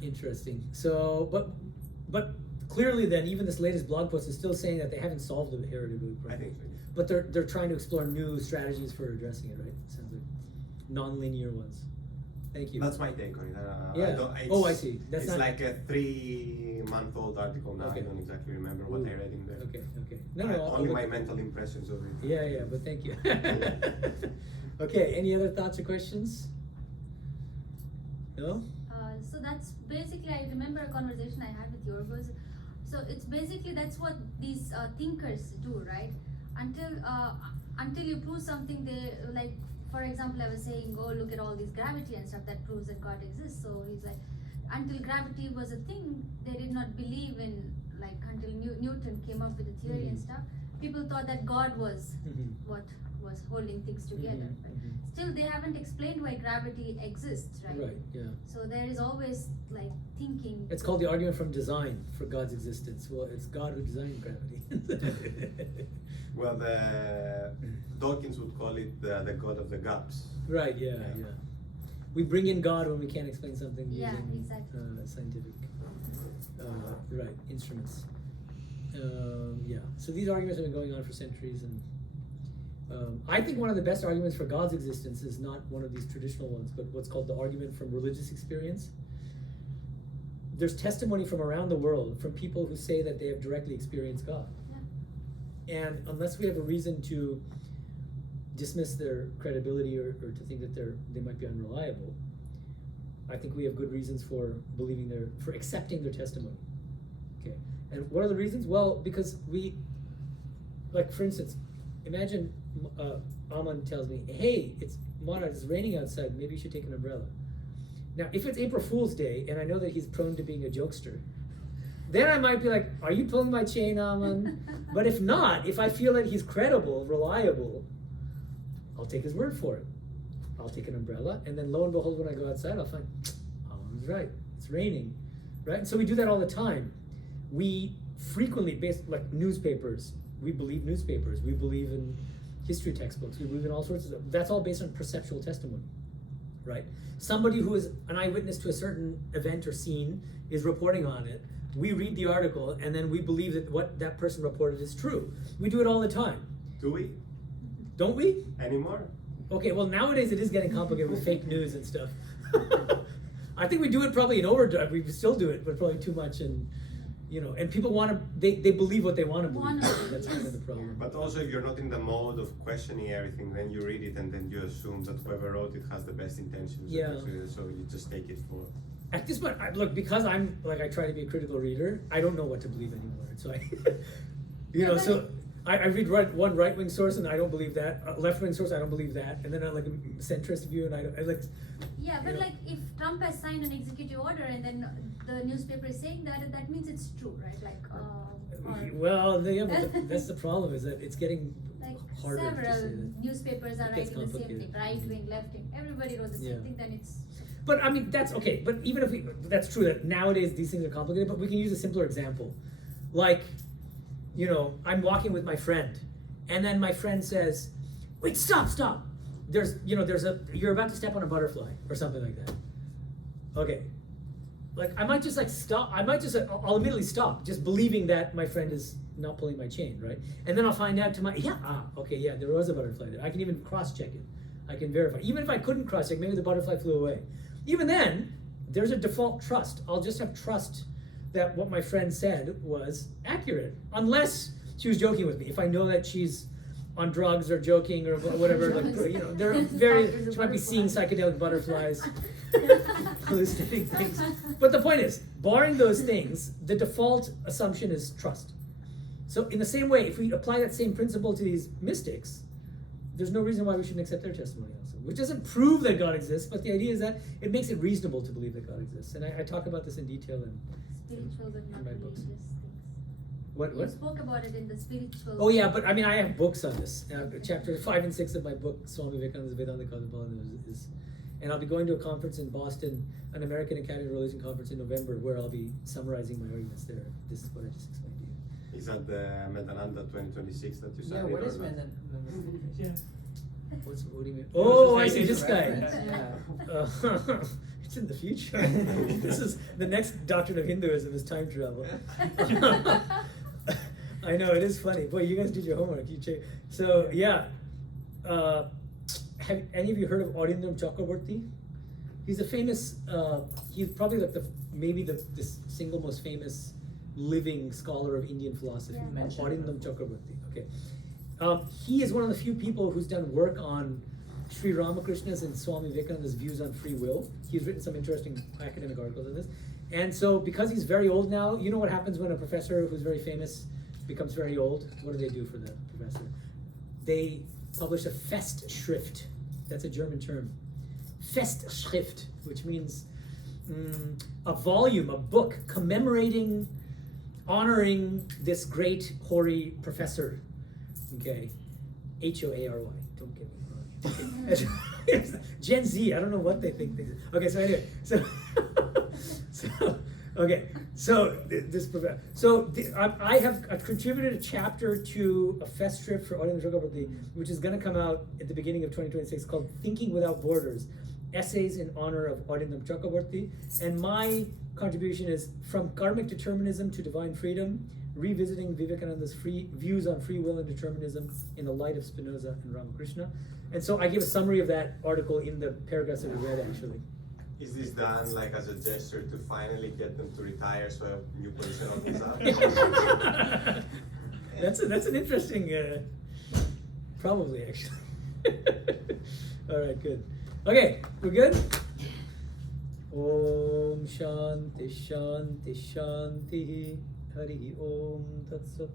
interesting. So, but clearly, then, even this latest blog post is still saying that they haven't solved the heritability problem. I think so. Yeah. But they're trying to explore new strategies for addressing it, right? Sounds like non-linear ones. Thank you. That's my take on it. I see. That's it's not... like a 3-month-old article now. I don't exactly remember what I read in there. Okay. No. Only my mental impressions of it. Yeah, but thank you. Okay, any other thoughts or questions? No? So that's basically, I remember a conversation I had with Yorgos. So it's basically, that's what these thinkers do, right? Until you prove something, they for example, I was saying, oh, look at all this gravity and stuff that proves that God exists. So he's like, until gravity was a thing, they did not believe in, until Newton came up with the theory and stuff, people thought that God was what was holding things together. Right? Still, they haven't explained why gravity exists, right? Right, yeah. So there is always thinking. It's called the argument from design for God's existence. Well, it's God who designed gravity. Well, the Dawkins would call it the God of the gaps. Right, yeah. We bring in God when we can't explain something using exactly. Scientific instruments. So these arguments have been going on for centuries, and I think one of the best arguments for God's existence is not one of these traditional ones, but what's called the argument from religious experience. There's testimony from around the world from people who say that they have directly experienced God. And unless we have a reason to dismiss their credibility or to think that they might be unreliable, I think we have good reasons for for accepting their testimony. Okay. And what are the reasons? Well, because for instance, imagine Aman tells me, hey, Maharaj, it's raining outside, maybe you should take an umbrella. Now, if it's April Fool's Day, and I know that he's prone to being a jokester, then I might be like, are you pulling my chain, Aman? But if not, if I feel that he's credible, reliable, I'll take his word for it. I'll take an umbrella, and then lo and behold, when I go outside, I'll find, Aman's right, it's raining, right? And so we do that all the time. We frequently, like newspapers, we believe newspapers, we believe in history textbooks, we believe in all sorts of stuff. That's all based on perceptual testimony, right? Somebody who is an eyewitness to a certain event or scene is reporting on it. We read the article, and then we believe that what that person reported is true. We do it all the time. Do we? Don't we? Anymore? Okay, well, nowadays it is getting complicated with fake news and stuff. I think we do it probably in overdrive. We still do it, but probably too much. And and people want to, they believe what they want to believe. That's kind of the problem. But also, if you're not in the mode of questioning everything, then you read it and then you assume that whoever wrote it has the best intentions. Yeah. So you just take it for. At this point, look, because I'm I try to be a critical reader, I don't know what to believe anymore. So I read one right-wing source and I don't believe that. A left-wing source, I don't believe that. And then I like a centrist view and I like. Yeah, but like if Trump has signed an executive order and then the newspaper is saying that means it's true, right? Like. Well, yeah, but that's the problem, is that it's getting like harder to say several that. newspapers are It gets writing the same thing, complicated. right wing, left wing. Everybody wrote the same thing. Then it's. But I mean, that's okay. But even if that's true that nowadays these things are complicated, but we can use a simpler example. Like, I'm walking with my friend, and then my friend says, wait, stop. You're about to step on a butterfly or something like that. Okay. Like, I might just stop. I'll immediately stop, just believing that my friend is not pulling my chain, right? And then I'll find out there was a butterfly there. I can even cross-check it. I can verify. Even if I couldn't cross-check, maybe the butterfly flew away. Even then, there's a default trust. I'll just have trust that what my friend said was accurate, unless she was joking with me. If I know that she's on drugs or joking or whatever, there are she might be seeing psychedelic butterflies, hallucinating things. But the point is, barring those things, the default assumption is trust. So in the same way, if we apply that same principle to these mystics, there's no reason why we shouldn't accept their testimony also. Which doesn't prove that God exists, but the idea is that it makes it reasonable to believe that God exists. And I talk about this in detail in Spiritual but not my religious books. things. What? You spoke about it in the spiritual. Oh yeah, but I mean, I have books on this. Chapter 5 and 6 of my book, Swami Medhananda's Vedanta Cosmology, is, and I'll be going to a conference in Boston, an American Academy of Religion conference in November, where I'll be summarizing my arguments there. This is what I just explained to you. Is that the Medhananda 2026 that you said? Yeah, what is Medhananda? Yeah. What do you mean? Oh, I see, this guy. Yeah. It's in the future. This is the next doctrine of Hinduism is time travel. I know, it is funny. Boy, you guys did your homework. You check. So yeah, have any of you heard of Arindam Chakraborty? He's a famous. He's probably like the single most famous living scholar of Indian philosophy. Yeah. Arindam Chakraborty. Okay. He is one of the few people who's done work on Sri Ramakrishna's and Swami Vivekananda's views on free will. He's written some interesting academic articles on this. And so because he's very old now, you know what happens when a professor who's very famous becomes very old? What do they do for the professor? They publish a Festschrift. That's a German term. Festschrift, which means a volume, a book commemorating, honoring this great hoary professor. Okay, Hoary. Don't get me wrong. Gen Z. I don't know what they think. Okay, so anyway, I have contributed a chapter to a Festschrift for Arindam Chakraborty, which is going to come out at the beginning of 2026, called "Thinking Without Borders: Essays in Honor of Arindam Chakraborty." And my contribution is From Karmic Determinism to Divine Freedom, Revisiting Vivekananda's views on free will and determinism in the light of Spinoza and Ramakrishna. And so I give a summary of that article in the paragraphs that we read, actually. Is this done like as a gesture to finally get them to retire so a new position opens up? That's an interesting, probably actually. All right, good. Okay, we're good? Om Shanti Shanti Shanti Hari Om Tat Sat.